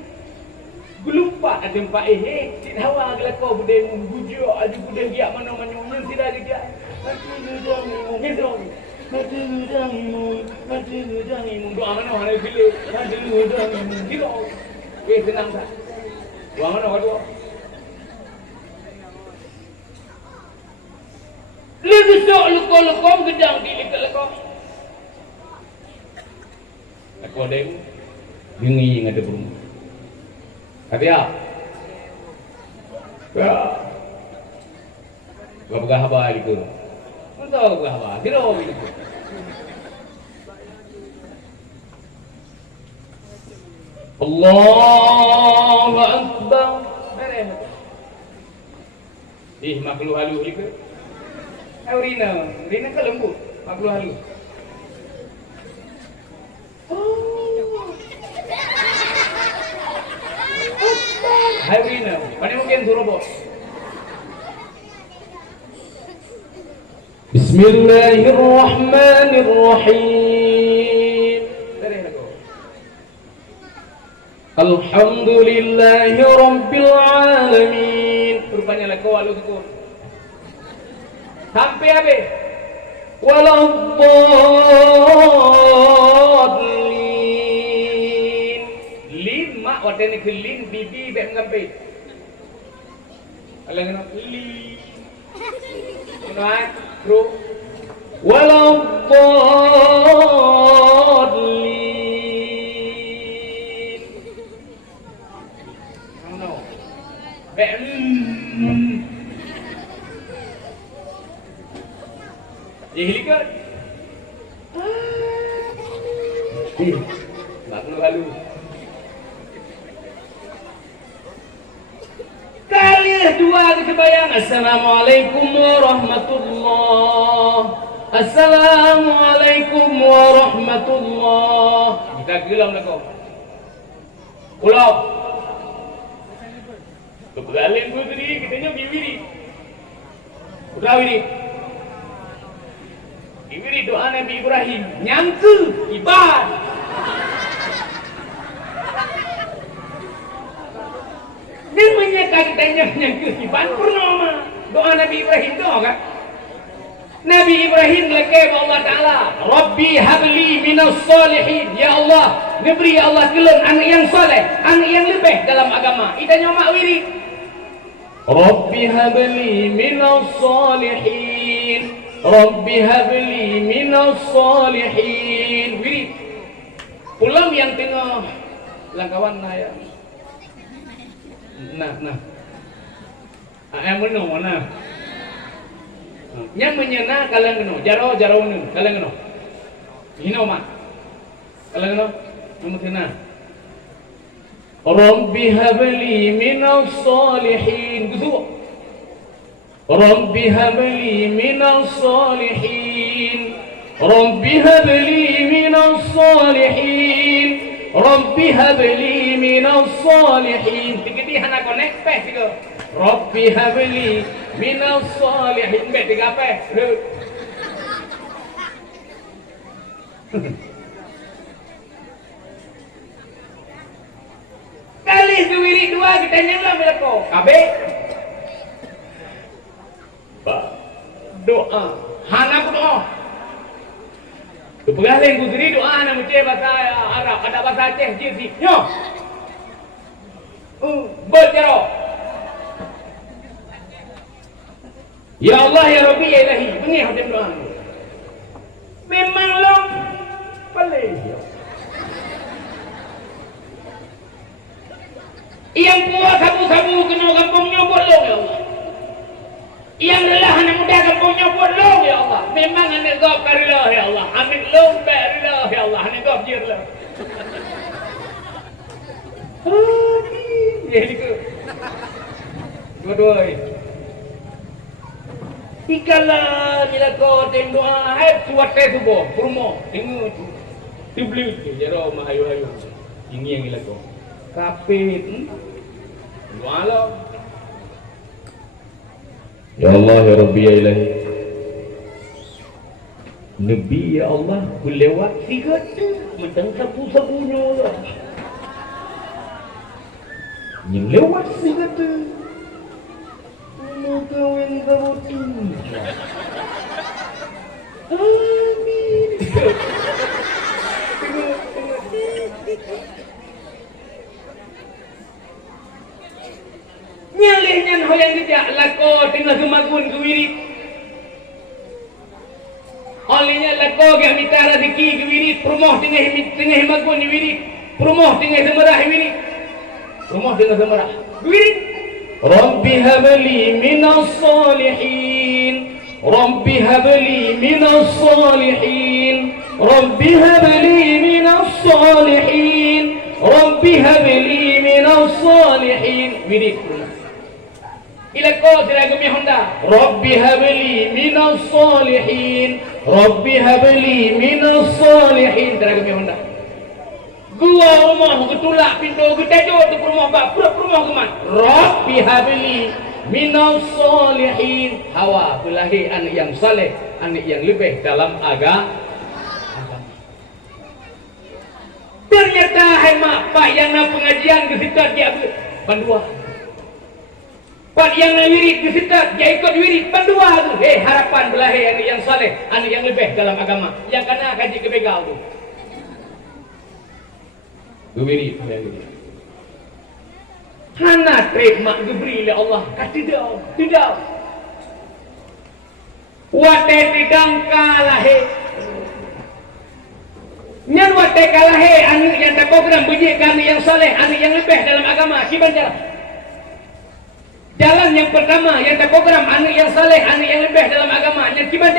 Gelumpak ada empat cik hawa kalau kau budaya membujuk ada budaya giat mana-mana yang tidak ada mati gedang imum mati gedang imum doa mana hari pilih mati gedang imum kira senang tak doa mana kau doa lebih sok luka-luka gedang di luka-luka aku ada yang bingi ada berumur. Tapi ya, gua pegang apa gitu? Entah gua apa, kira gitu. Allahu Akbar. Makhluk halus gitu. Rina kan lembut, makhluk halus. Hai Rina, mana mungkin turun Bismillahirrahmanirrahim. Alhamdulillahi Rabbil Alamin. Rupanya lagu walau syukur sampai habis. Waladdallin. Lima waktu ni kelin bibi bek mengambil. Alang li. Kenal, bro. waladdallin. No. Dihilikan. Lalu. Kali dua kebayang. Assalamualaikum warahmatullah. Assalamualaikum warahmatullah. Kita gelam nak kau. Pulau. Kebegalan putri kitanya biwiri. Putra wiri. Biwiri doa Nabi Ibrahim. Nyangka ibad. Dia menyatakan yang kehidupan purnama. Doa Nabi Ibrahim doa kan? Nabi Ibrahim lagi Allah Ta'ala, Rabbi habli minas salihin. Ya Allah, beri ya Allah kelon anak yang soleh, anak yang lebih dalam agama. Itanya mak wirid. Rabbi habli minas salihin. Rabbi habli minas salihin. Wirid. Pulang yang tengah langkawan saya. Nah. Ayam menu mana? Yang menyena kalian kena. Jaro ni kalian kena. Hina mak. Kalian kena. Nomor kena. Rabbi habli minas salihin. Gitu. Rabbi habli minas salihin. Rabbi habli minas salihin. Rabbi habli minas salihin. Tiga hana connect peh tiga. Rabbi habli minas salihin. Bet tiga peh. Kali duwiri dua kita nyala melako. Abe. Doa. Hana ku doa. Kepegalan ku diri doa na macam bahasa Arab, ada bahasa Aceh je si. Yo. Berjaro. Ya Allah ya Rabbi ya Ilahi. Bengih macam doa. Memang long pelih. Yang puas sabu-sabu kena kampungnya bolong ya Allah. Yang lelah anak muda kampungnya bolong ya Allah. Memang anak gop karilah ya Allah. Amin long berilah ya Allah. Anak gop jirlah. Amin. Ya itu. Dua-dua. Ikalah bila kau tengok doa, suat subuh, purmo, tengok tu. Tibli tu, jero mahayu-hayu. Ini yang gila kau. Kapit. Doa lah. Ya Allah ya Rabbi ya Ilahi. Nabi ya Allah lewat tiga tu macam sapu-sapunya Allah. Yang lewat tiga tu. Mau kawin kabuti. Amin. Nyalihnya yang tidak lako tengah kemagun kewirit. Olehnya lako gak minta rezeki kewirit. Perumoh tengah magun kewirit. Perumoh tengah semerah kewirit. Perumoh tengah semerah kewirit. Rabbi habli minas salihin. Rabbi habli minas salihin. Rabbi habli minas salihin. Rabbi habli minas salihin. Wirid. Ila kau tidak gemi Honda. Rabbi habli minas salihin. Rabbi habli minas salihin. Tidak gemi Honda. Gua rumah ketulak pintu gedajut tu rumah bab rumah keman. Rabbi habli minas salihin. Hawa belahi anak yang saleh, anak yang lebih dalam agama. Ternyata hai mak pak yang nak pengajian ke situ dia pandua. Pak yang nak wirid ke situ dia ikut wirid pandua tu. Harapan belahi anak yang saleh, anak yang lebih dalam agama. Yang kena kaji kebegal tu. Wirid yang ini. Hana trek mak diberi oleh Allah. Kata tidak. wate tidang kalahe nyan wate kalahe anu yang tak program bunyi kami yang soleh anu yang lebih dalam agama kiban jalan yang pertama yang tak program anu yang soleh anu yang lebih dalam agama yang kiban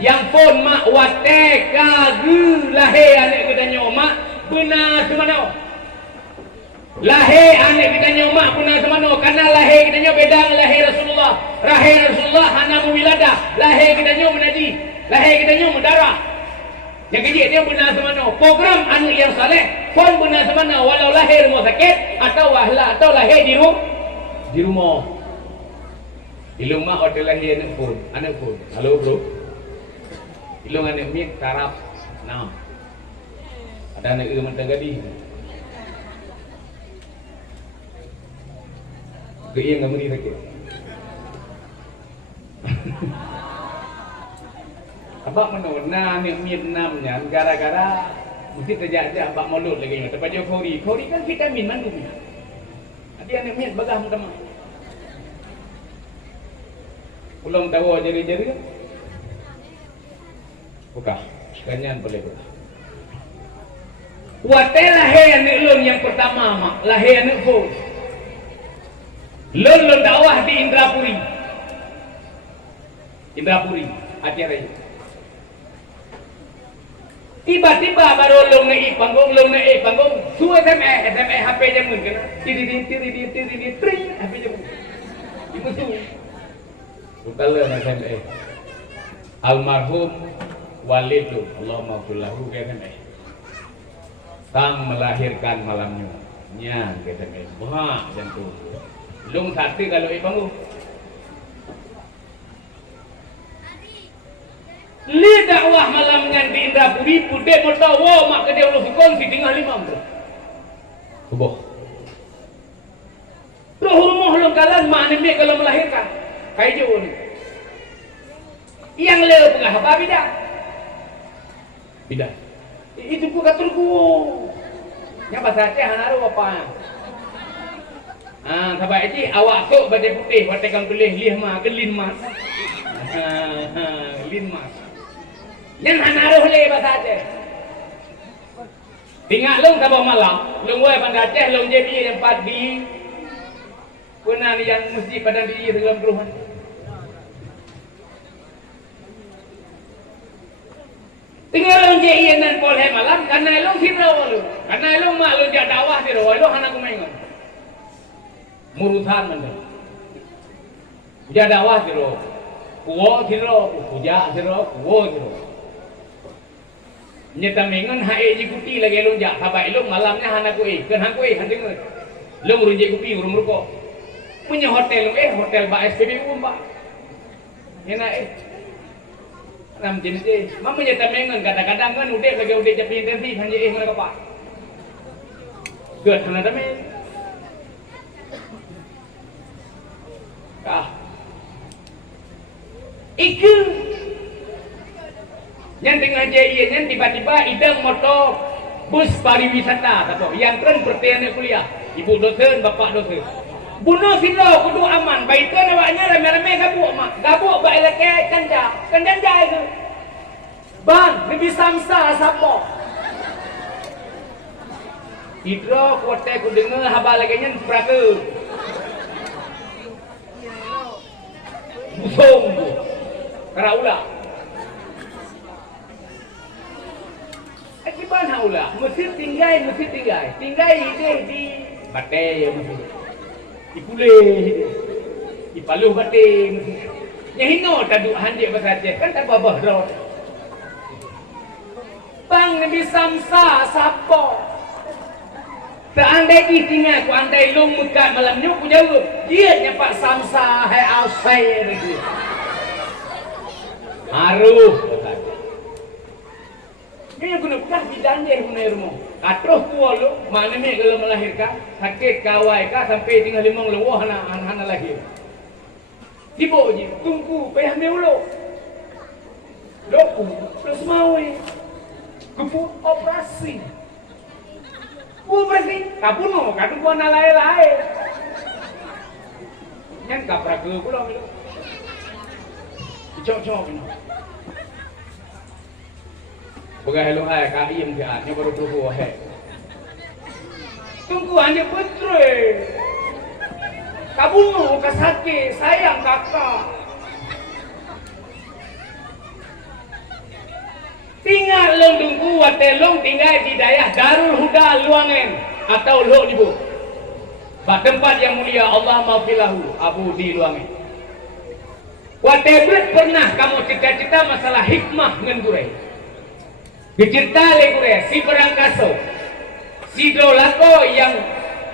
yang pun mak wate kagu lahe anu gedanya mak benar semana lahe ane kita nyomak punah semano karena lahe kita nyomak beda lahe Rasulullah hana muwilada lahe kita nyomak menaji lahe kita nyomak darah yang kecil dia benar semano program anu yang saleh pun benar semano walau lahir mau sakit atau wahla atau lahir di rumah hotel lahir anak pun halo bro ilung anak mik tarap nah ada anak ilmu tanggali Kaya nga muni sakit. Abak menurna ni Vietnam nya gara-gara mesti terjadi abak mulut lagi nya tempat kori kan vitamin mandung. Dia ni miet bagah teman. Ulang tahu jari-jari. Buka. Kanyan boleh buka. Watelah yang pertama mak, lahir anak pun. Lon dakwah di Indrapuri acara itu tiba-tiba baru long naik panggung semua SMS HP jamun kena tiri HP jamun itu tu bukanlah SMS almarhum Walid tu Allah maafullahu SMS sang melahirkan malamnya nya SMS wah jantung long satu kalau bangun li dakwah malam ngan di Indrapuri pudek motawa mak ke dia ulah sukon si tinggal 5 bro subuh roh rumah long kalan mak ni kalau melahirkan kai jo ni yang le pengah apa bidah itu pun katurku nya bahasa Aceh hanaru apa sebab itu awak kok baju putih wate kang pilih lima gelin mas lin mas yang hanaruh le bahasa Aceh tinggal long sabah malam long wae Banda Aceh long JB yang 4 di pernah yang masjid pada di dalam perumahan tinggal long JB dan polhe malam karena long sirau lu karena long mak long jak dakwah di roh long anak kumaingon murusan mana? Puja dakwah siro, kuwo siro, puja siro, kuwo siro. Nyata mengan hae jikuti lagi lonjak, sabai long malamnya hana kue, kan hana kue, hana dengar. Long runjek kupi, urung rukok. Punya hotel hotel ba SPBU mbak. Enak Nam jenis mama nyata mengan kadang-kadang kan udah lagi udah jadi intensif hanya mereka pak. Gat hana dame. Iku yang tengah jaya yang tiba-tiba idang motor bus pariwisata atau yang keren pertanyaan kuliah ibu dosen bapak dosen bunuh silo kudu aman baikkan awaknya rame-rame gabuk baik lagi kanjang itu bang lebih samsa sapo hidro kote ku dengar haba lagi nyen praka busung Karaula. Akibat haula, mesti tinggai. Tinggai ide di bate ya mesti. Ipule ipaluh bate mesti. Nyahino tadu hanje basaje kan tak babah ro. Bang nabi samsa sapo. Seandai ditinggal ku andai long muka malam nyu ku jawab. Dia nyepak samsa hai ausai lagi. Haruh ini yang guna bukan bidanjeh guna rumah katuh tua lu mana ni kalau melahirkan sakit kawai kah sampai tinggal 5 lewah anak lahir tiba je tunggu payah meulo doku terus mau kepu operasi kapuno katu gua nalai yang kaprak ke pula cok-cok ni. Pegai lu hai ka im ke atnya baru perlu hai. Tunggu hanya putri. Kabunuh kasake sayang kakak. Tinggal long tunggu watelong tinggal di daerah Darul Huda Luangen atau Lok Libu. Bah tempat yang mulia Allah maufilahu Abu di Luangen. Whatever pernah kamu cita-cita masalah hikmah dengan gurai. Dicerita oleh gurai si berangkaso, si dolako yang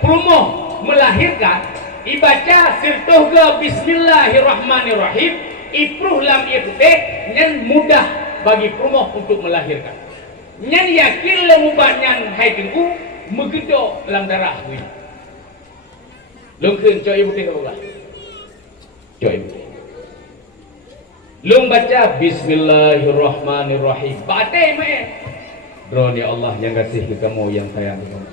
perumoh melahirkan, dibaca sirtuh ke Bismillahirrahmanirrahim, ipruh lam iftih, nyan mudah bagi perumoh untuk melahirkan. Nyan yakin lemubat nyan hai tengku megedok dalam darah wi. Lungkeun coy ibu teh Allah. Coy. Lung baca Bismillahirrahmanirrahim. Batai me. Droni Allah yang kasih ke kamu yang sayang ke kamu.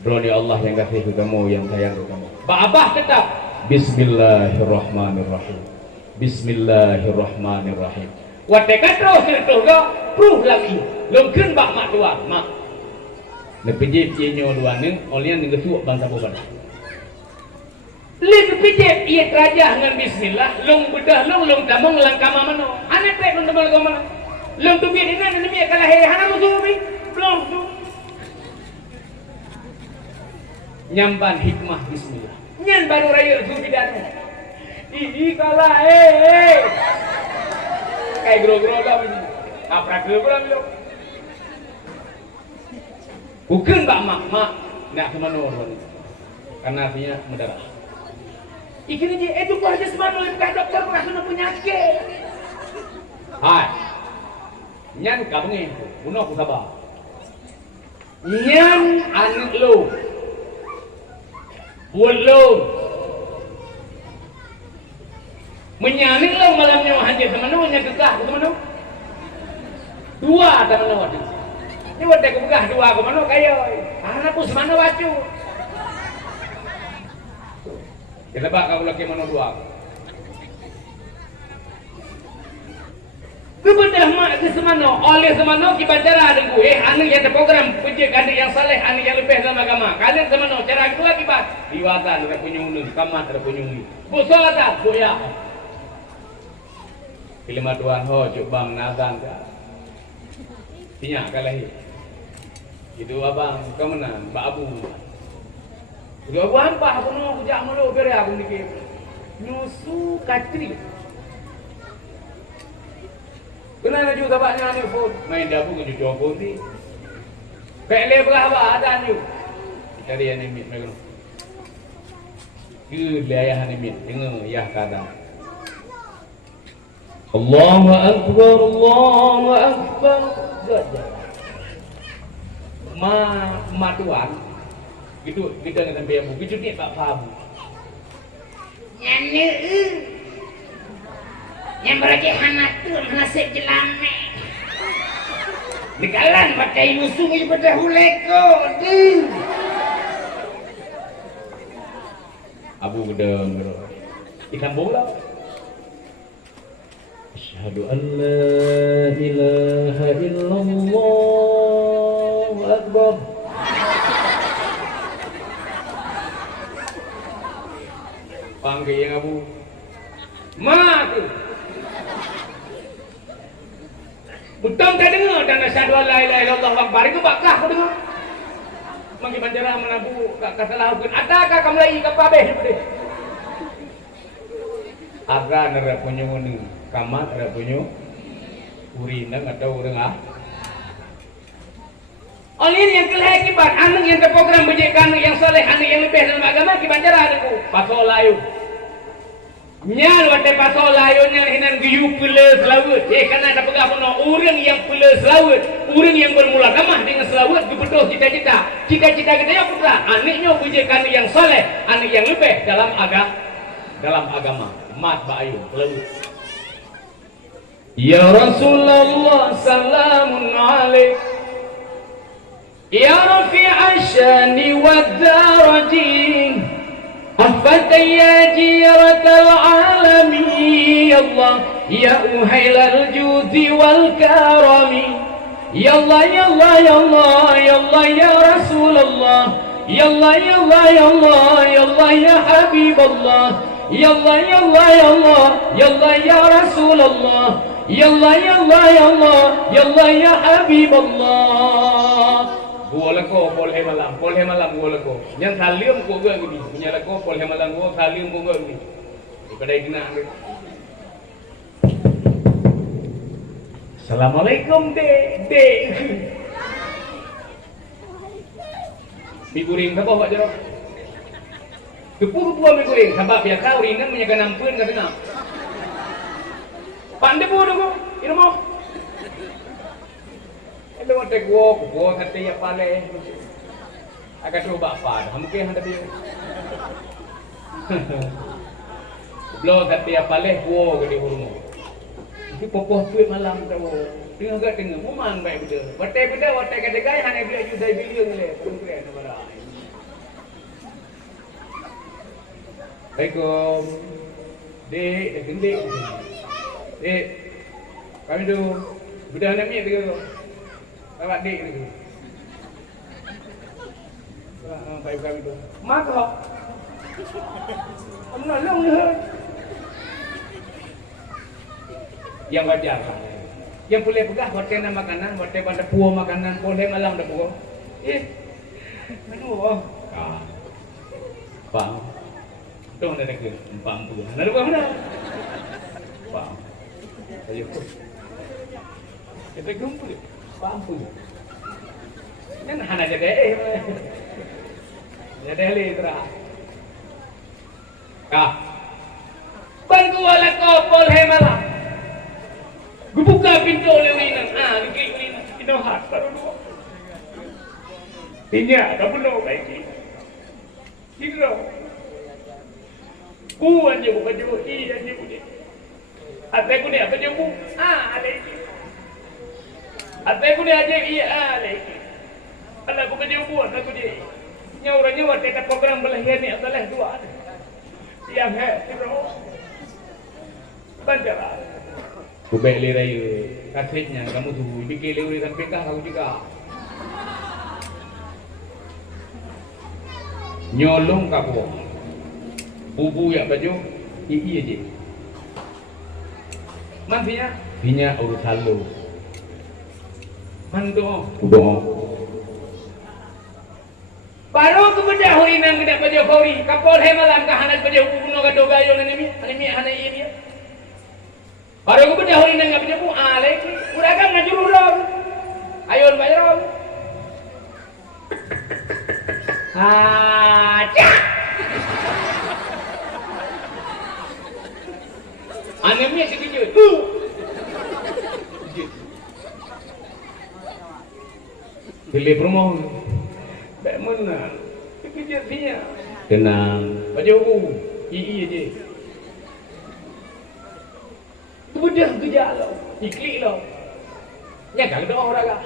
Droni Allah yang kasih ke kamu yang sayang ke kamu. Abah tetap Bismillahirrahmanirrahim. Bismillahirrahmanirrahim. Wate katro sirtuh ga pruh lagi. Lungkeun bak mak tua, mak. Ne pejep nyo luaneun olian ngeus bangsa boban. Lih pijit iya raja dengan bismillah, long bedah long tamong lang kama mano. Anak pek long tamong kama. Long tu bi dengan demi kalah he hana musuh bi. Belum tu. Nyamban hikmah bismillah. Nyan baru raya tu bidanu. Ih kalah Kai gro-gro dah ini. Aprak gro lo. Bukan mak nak ke mana orang. Karena artinya mendarah. Ikan je, itu kau aja semua oleh dokter merasa penyakit. Hai, nyan kabengin, bunuh aku sabar. Nyan anak lo, buat lo, menyanik lo malamnya hanya teman lo, nyan kekah teman lo. Dua teman lo ada. Ini buat aku kekah dua teman lo kayo. Anak pun semana wacu. Kita bak kau lagi mana dua. Kebedah mak ke semano, oleh semano kita cara dengan gue, anu yang terprogram puji kandil yang saleh, anu yang lebih dalam agama. Kalian semano cara itu lagi bat. Diwatan ada punyung, kamat ada punyung. Busolata, buya. Kelima tuan ho coba menazan ka. Tinyak kalahi. Itu abang kemenan, Mbak Abu. Dia buat apa? Aku nak kejak malu beri aku dikit. Nyusu katri. Kenapa juga bapaknya ni pun main dapu ke jual pun ni. Pekle berapa ada ni? Cari yang ni mereka. Ke ayah ni dengar ayah kata. Allahu Akbar, Allahu Akbar. Ma tuan. Gitu kita dengan sampai abu. Gitu ni tak faham. Nyane yang berarti hanatun nasib jelame. Dikalan pakai musuh ibadah huleko. Abu gedeng ikan bola. Asyhadu an la ilaha illallah akbar. Panggil yang Abu mati. Betul tak dengar dan asyhadu an la ilaha illallah akbar itu bakah aku dengar. Mangki banjara menabu kata lahukun adakah kamu lagi kapabeh deh. Aga nara punya ni kamat nara punya urinang atau urang oleh yang kelih kibat anak yang terprogram bejekan yang soleh anak yang lebih dalam agama kibanjara adaku pasal layu nyal wate pasal layu nyal hinan giyu peles laut karena ada pegah puno orang yang peles laut orang yang bermula gamah dengan selawat dibetul cita-cita kita yang putra anaknya bejekan yang soleh anak yang lebih dalam agama mat ba'ayu laut ya Rasulullah salamun alaik ya rafi'a syani wad-darajin afata ya jiratal alamin ya Allah ya uhailal judi wal karami, ya Allah ya Allah ya Allah ya Allah ya Rasulullah, ya Allah ya Allah ya Allah ya Allah ya Habiballah, ya Allah ya Allah ya Allah ya Allah ya Rasulullah, ya Allah ya Allah ya Allah ya Allah ya Habiballah. Gua leko polhe malam gua leko. Yang salim gua gini, punya leko polhe malam gua salim gua gini. Daripada kena ni. Assalamualaikum dek. Mi guring apa Pak Jero? Kepu mi guring, sebab ya kau ringan punya kanampeun ka tengah. Pande bu dulu, ini mau. Ele mau tek gua kata ya pale. Agak coba apa? Mungkin ada dia. Belum kata ya pale gua gede hurmo. Itu popoh tuit malam tu. Tengah gak tengah, memang baik betul. Watai kata gaya hanya dia judai bilion le. Keren namanya. Assalamualaikum. Dek, gendek. Dek, kami tu budak nak miat tu. Awak dek tu. Baik kami tu. Mak kau. Kamu nolong dia. Yang wajar. Yang boleh pegah hotel makanan, hotel pada puah makanan, boleh malam dah puah. Aduh. Faham. Tuh ada ke? Faham tu. Ada apa mana? Faham. Ayo. Kita kumpul. Faham tu. Jangan hana jadi jadi litra. Bantu wala ko boleh malam. Buka pintu lewinan. Lewinan. Ino hat baru dua. Tinya, dah penuh baik ni. Hidro. Kuan je bukan je. Iya je bukan. Apa ni apa je bu? Lagi. Apa ni aja iya lagi. Alah bukan je buat aku je. Nyauranya waktu kita program belahian ni adalah dua. Yang hidro. Banjalah. Kubek lirai kasihnya kamu tu bikin lirai kan pekah kamu juga nyolong kamu bubu ya baju iya je mantinya binya urusan lu mantu baru kemudian hurinan tidak baju kauri kapol hemalan kahanan baju bubuno kadogayo nanimi hana iya baru aku dah hari nang punya bu lagi udah kan ngajur udah ayo bayar cak anaknya sekejut pilih promo baik mana sekejut dia tenang baju iya je mudah kerja lo, iklik lo. Ya kan doa orang kan.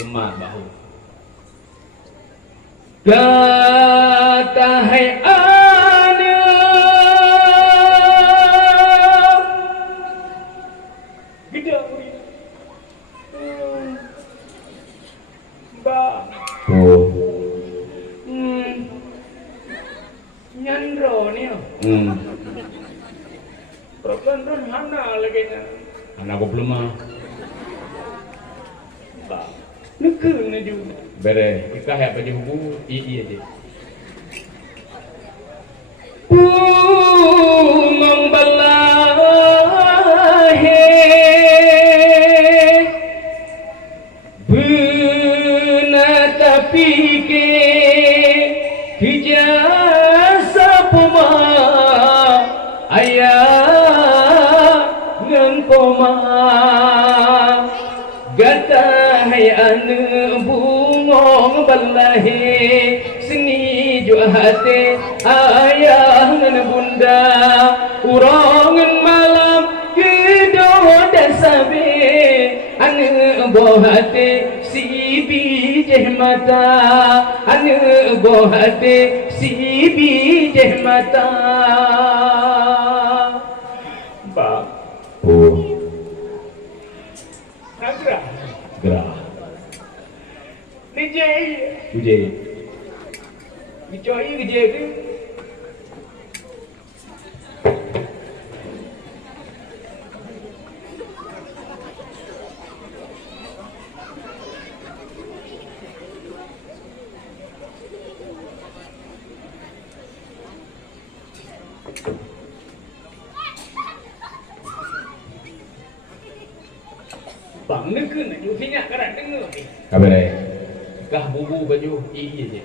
Gemar bahu. Kata hai ana gede uri. Ba. Nyandro ni. Perkendan mana lagi ni? Anak aku belum mah. Bah, nekun aja. Bere, kita hay apa je bubu? Iya je. Membelahe bena tapi ke hijasa puma ayah poma gata hai anu bungong balahi seni juhate ayah nan bunda urangan malam kedo dasabe anu bohate si bijeh mata anu bohate si bijeh mata ba Gerah. DJ. DJ. Dicoi DJ tu. Bang ni ke nak jumpa nak kerat dengar ni. Kabar ni. Kah bubu baju iya je.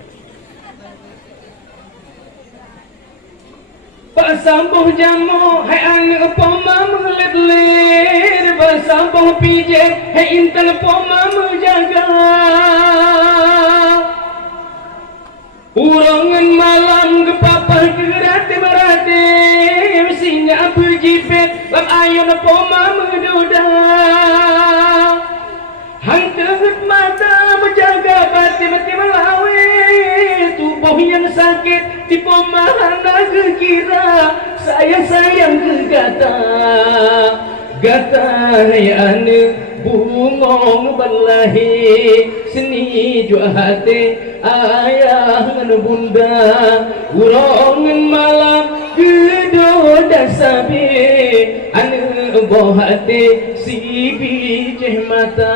Pasambuh jamu hai ane poma melet-ler, pasambuh pije hai intan poma menjaga. Urangan malam ke papa gerate-berate, mestinya berjipet bab ayun poma mendoda. Hang tegut mata menjaga bati-bati melawe, tubuh yang sakit di pemahana kekira, sayang-sayang ke gata yang bungong balahi, seni jua hati ayah dan bunda, urongan malam gedoda sabi, ane bohate si bijih mata,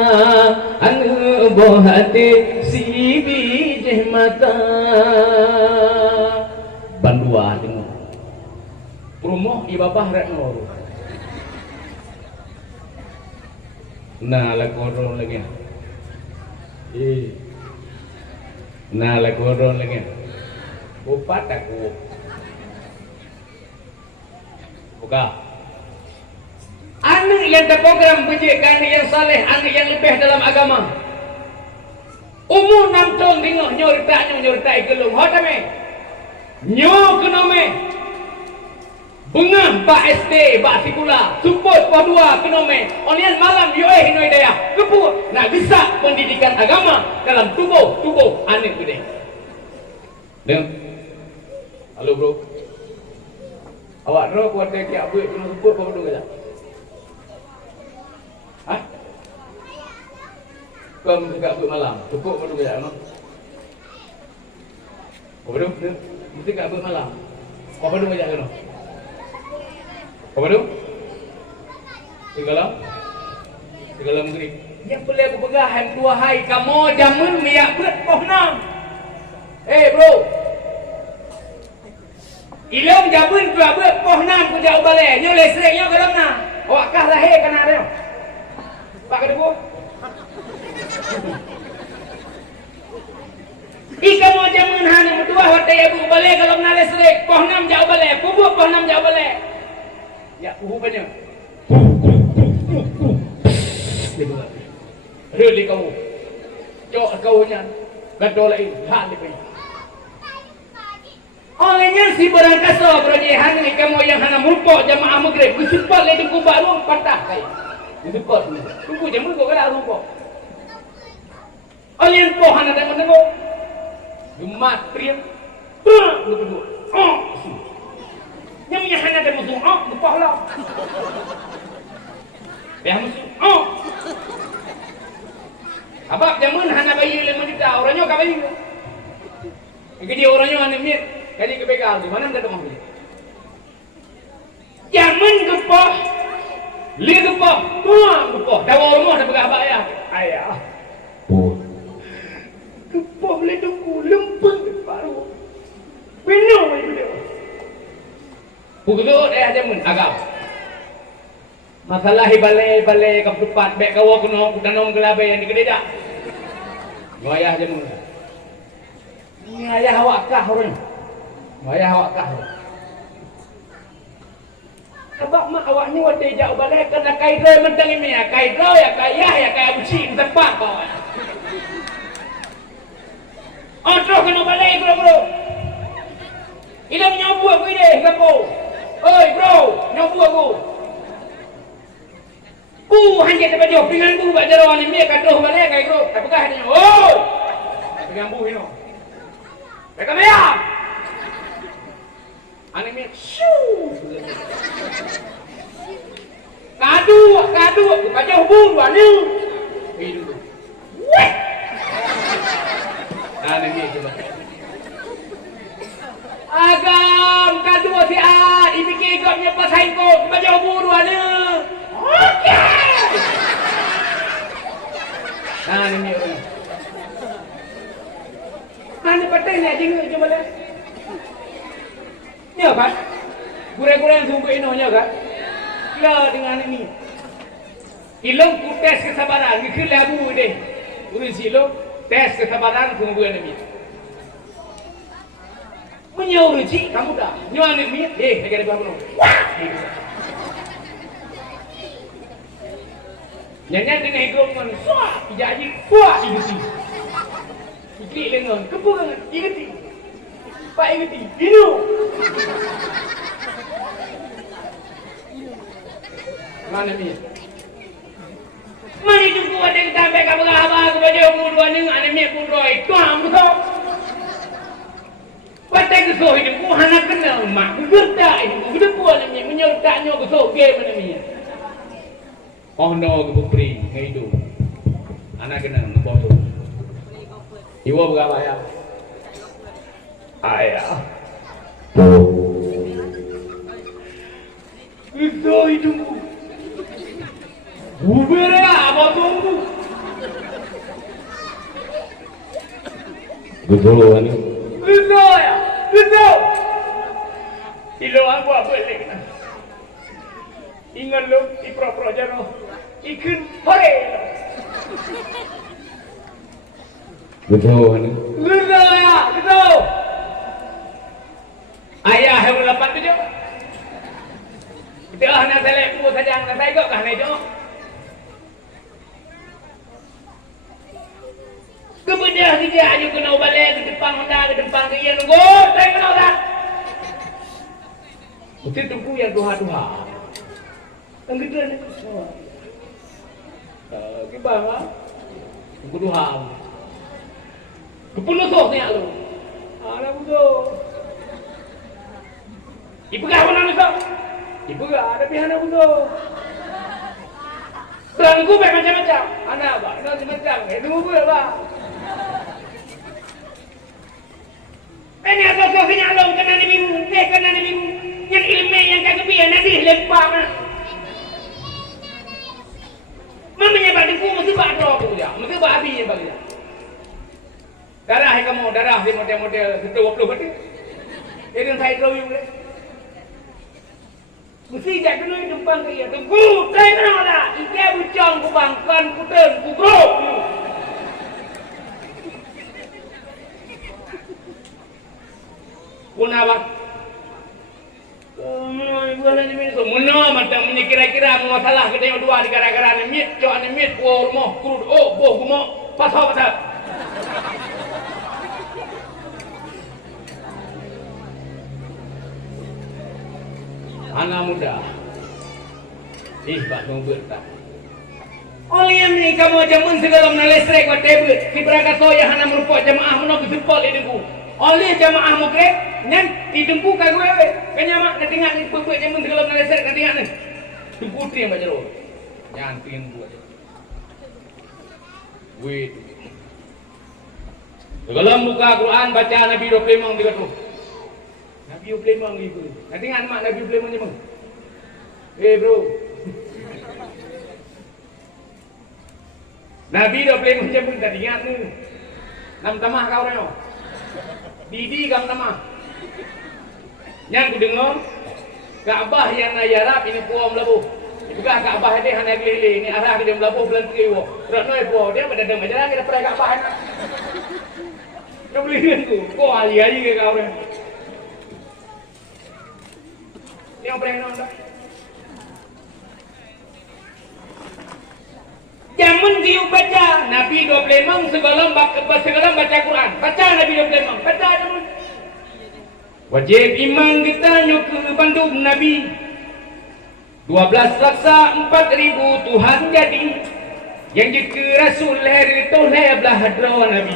ane bohate si bijih mata. Bandua tengok rumah ibabah rekno nah la koron lagi nah la koron lagi upat aku buka anak yang terprogram pendidikan yang saleh, anak yang lebih dalam agama umur 6 tahun tengok nyorita ikelung hotame nyo kenome bengah Pak SD Pak Sikula support Pak 2 kenome onian malam yoeh noi daya kepu nak bisa pendidikan agama dalam tubuh anak gede. Deng. Halo bro. Awak ro kuat ke abu kena support Pak 2 ke? Hah? Kau mesti abu malam support Pak 2 ke no? Bro, mesti kat abu malam. Pak 2 ke no? Apa tu? Segala maghrib. Yang boleh berpegahan 2 hari kamu jamun miak berat poh 6. Bro. Ilong jamun dua berat poh 6 ku jauh balik. Nyo listrik nyo ke dalam. Awak kah lahir kena dia. Pak kedua. Kamu jamun hana berdua hotel ibu balik kalau nak listrik poh 6 jauh balik. Kubur poh 6 jauh balik. Ya, hubungannya. Reli kau. Cok kau nya. Gadol lain hal ni. Olehnya si berangkasa berjihan ni kamu yang hana mumpuk jamaah maghrib. Bersumpah le tunggu baru patah kai. Bersumpah ni. Tunggu jam kau kada mumpuk. Oleh po hana dak menengok. Jumat priam. Lu kedua. Yang punya hana ada musuh, gepah lah. Yang musuh, abang jamun hana bayi 5 juta, orangnya kau bayi. Jadi orangnya hana mir, kali kebegal di mana kita mahu? Jamun gepah, lihat gepah, gepah. Dah orang dah pegang abang ayah. Gepah boleh tunggu, lempeng baru. Minum lagi dia. Pukul ayah jamun agam. Masalah balai kepupat bek kawa kuno kudanom kelabe yang digededa. Ayah jamun. Ini ayah awak kah orang? Ayah awak kah? Abak mak awak ni wate jauh balai kena kaidro mentang ini ya kaidro ya kayah ya kaya buci tempat kau. Terus kena balai bro. Ilang nyabu aku ini gapo. Oi bro, nyabu aku. Hanya dapat jawab dengan bu bak jarawan ni kadoh balik kai bro. Apakah dia? Oh. Dengan bu ini. Mereka bayar. Ane mi shoo. Kadu, kajah bu dua ni. Itu. ni coba. Agam kadua si A, dipikir kau punya pasal kau baca buru ada. Okey. Nah ni orang. Mana patah ni jenguk coba lah. Ni apa? Gurang-gurang sungguh inonya kan? Lah dengan ini. Ilong ku tes kesabaran, ni labu deh. Urus ilong tes kesabaran sungguh ini. Menyau ruci kamu dah. Nyuan ni, negara baru. Nyanyi dengan hidup man, suah, jadi suah igiti. Igiti dengan kepungan igiti. Pak igiti, inu. Mana ni? Mari tunggu ada yang sampai kamu apa kepada umur dua ni, ada ni pun roy, tuam tu. Pakai kesoh ini, ku hana kena mak, gerda ini, gerda puan ni, menyertaknya kesoh game ni. Oh no, kepupri, ngaidu. Anak kena ngebawa. Iwa berapa ya? Ayah. Kesoh hidungku. Ubera apa tunggu? Betul ni. Betul ya, betul. Ilo aku apa lagi? Ingat lo, ipro-pro jano, ikut hore. Betul ni. Betul ya, betul. Ayah yang melapan tu je. Kita nak selek pun saja, nak saya kau kah ni je. Kemudian dia aja kena balik ke depan Honda, ke depan ke yang nunggu, saya kena dah. Mesti tunggu yang duha-duha. Yang gitu ni. Gimana? Tunggu duha. Kepuluh sok ni lu. Ada butuh. Ibu kah mana sok? Ibu kah ada pihak ada butuh. Berangku macam-macam. Anak apa? Macam-macam. Tunggu apa? Ini asal-asalnya Allah kena dibingung, kena dibingung. Yang ilmu yang kagak biar nanti lempar mana. Mamanya badiku mesti badro aku dia, mesti babi yang bagi dia. Darah kamu, darah di model-model 20 betul. Ini saya tahu juga. Mesti jangan kena depan ke dia. Tunggu, saya kena lah. Ika bucang ku bangkan, ku ten, ku grok. Kunawat. Muna macam ni kira-kira masalah kita yang dua di gara-gara ni mit, cak ni mit, war moh, kurut, oh, boh, gumoh, pasal. Anak muda, pak tunggu tak. Oleh yang ni kamu jamun segala menalesrek buat tebet, si berangkat soya hana merupakan jemaah menok disempol hidupku. Oleh jemaah mukrek, nyan didengku ka gue, kenyamak nak tengok ni buat jamun segala menalesrek nak tengok ni. Tunggu tu yang baca roh, nyantin buat. Wait. Dalam buka Quran baca Nabi 25 dia tu. Nabi 25 ni tu. Nak tengok mak Nabi 25 ni mah. Bro. Nabi 25 macam pun tak ingat ni. Nam tamah kau ni. Didi kam tamah. Yang ku dengar Kaabah yang nak yarap ini puang melabuh. Juga Kaabah dia hanya keliling ni arah dia melabuh bulan keliwo. Raknoi puang dia pada dem aja kita pergi Kaabah. Kau beli tu. Kau ali-ali ke kau ni. Yang pernah nonton. Jamun dia baca Nabi 25 sebelum baca Quran. Baca Nabi 25. Baca jamun. Wajib iman kita nyok ke Bandung Nabi. 12 laksa 4.000 Tuhan jadi. Yang jika Rasul lahir itu belah hadra Nabi.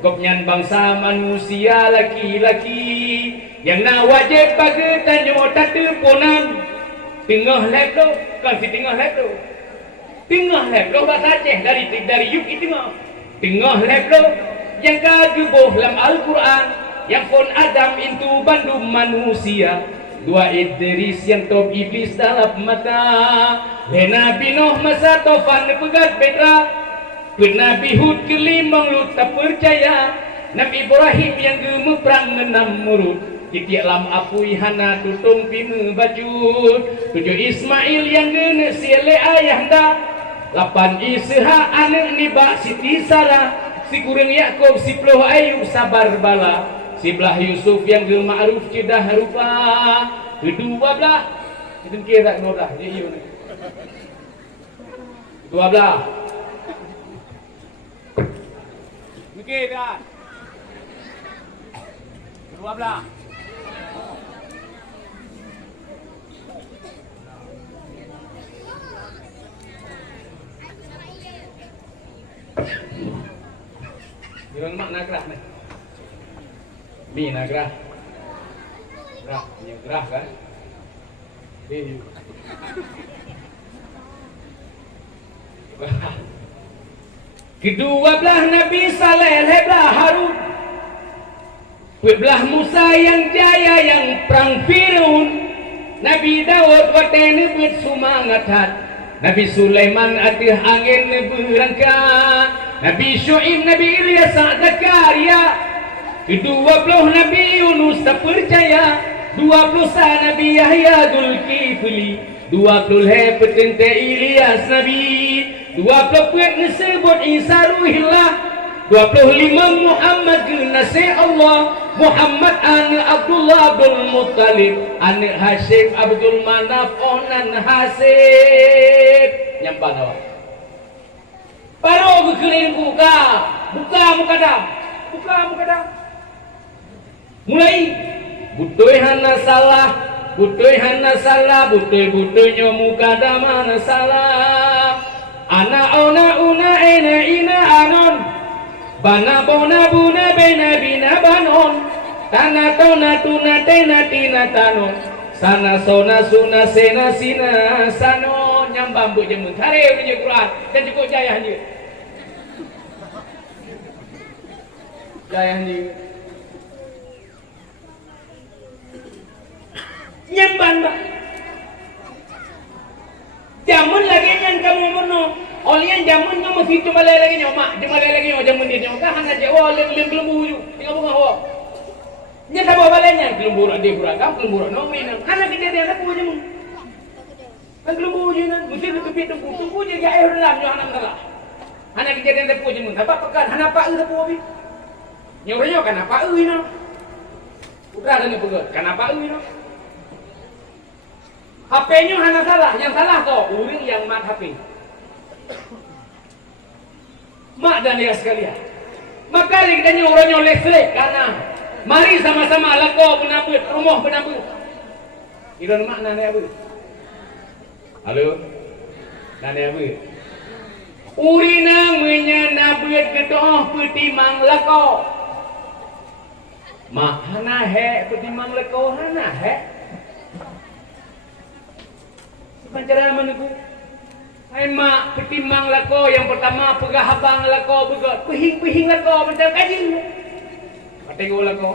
Gopnyan bangsa manusia laki-laki. Yang nak wajib bagi tanyo tateponan. Tengah lep tu, kan si tengah lep tu. Tengah lep tu bahasa Aceh dari yuk itu tengah. Tengah lep tu yang kagebuh dalam Al-Quran yang pun Adam itu bandung manusia dua Idris yang top iblis dalam mata Nabi Nuh masa tofan pegat betra Nabi Hud kelimang lu tak percaya Nabi Ibrahim yang gemeprang menam murut Kitiak lam apui hana tutung pime bajut 7 Ismail yang gene siale ayahanda 8 Ishak anak nibak Siti Sarah si kurang Yakub si 10 Ayub sabar bala si belah Yusuf yang ge ma'ruf cedah rupa kedua belah itu kira no dah dia iyo ni dua belah okey dah dua belah Yang mak nagrah ni. Mi nagrah. Gerah, yang gerah kan? Ni. Kedua belah Nabi Saleh belah Harun. Belah Musa yang jaya yang perang Firaun. Nabi Daud watene bersemangat hat. Nabi Sulaiman atih angin berangkat. Nabi Syu'ib, Nabi Ilyas, Zakaria 20 Nabi Yunus tak percaya 20 Nabi Yahya Zulkifli 20 petente Ilyas Nabi 20 puan disebut Isa Ruhillah 25 Muhammad Nasi Allah Muhammad anak Abdullah Abdul Muttalib anak Hashim Abdul Manaf onan Hasib nyambang awak baru kekeliling buka muka dah mulai butuh hana salah butuh muka dah mana salah ana una ina anon bana bona buna bina banon tanah tona tuna tena tina tanon sana sona suna sena sina sano nyambang bu jemun hari punya Quran dan cukup jayahnya nyambang pak jamun lagi yang kamu meno olian jamun yang masih cuma lagi nyomak jamun dia nyomak kan aja wah lem lembu tinggal bunga ho nya sama balenya lembur ade buragam lembur no minang anak kita dia aku jamun kan lembur jinan mesti kepit tunggu je air dalam yo anak salah anak kita dia aku jamun apa pekan anak pak eu aku nyoryo kan apa eu no udah ada ni pegat kan apa eu no HP-nya hanya salah, yang salah kok orang yang mat HP. Mak dan dia sekalian. Maka kita nyuruh listrik karena mari sama-sama lako penabut rumah penabut. Iron mak nane apa? Halo, nane apa? Urina menyenabut gedoh petimang lako. Mak hana he petimang lako hana he. Pancara menunggu. Hai mak petimbang lako yang pertama pegah habang lako begot pehing lako macam kaji. Patengok lako.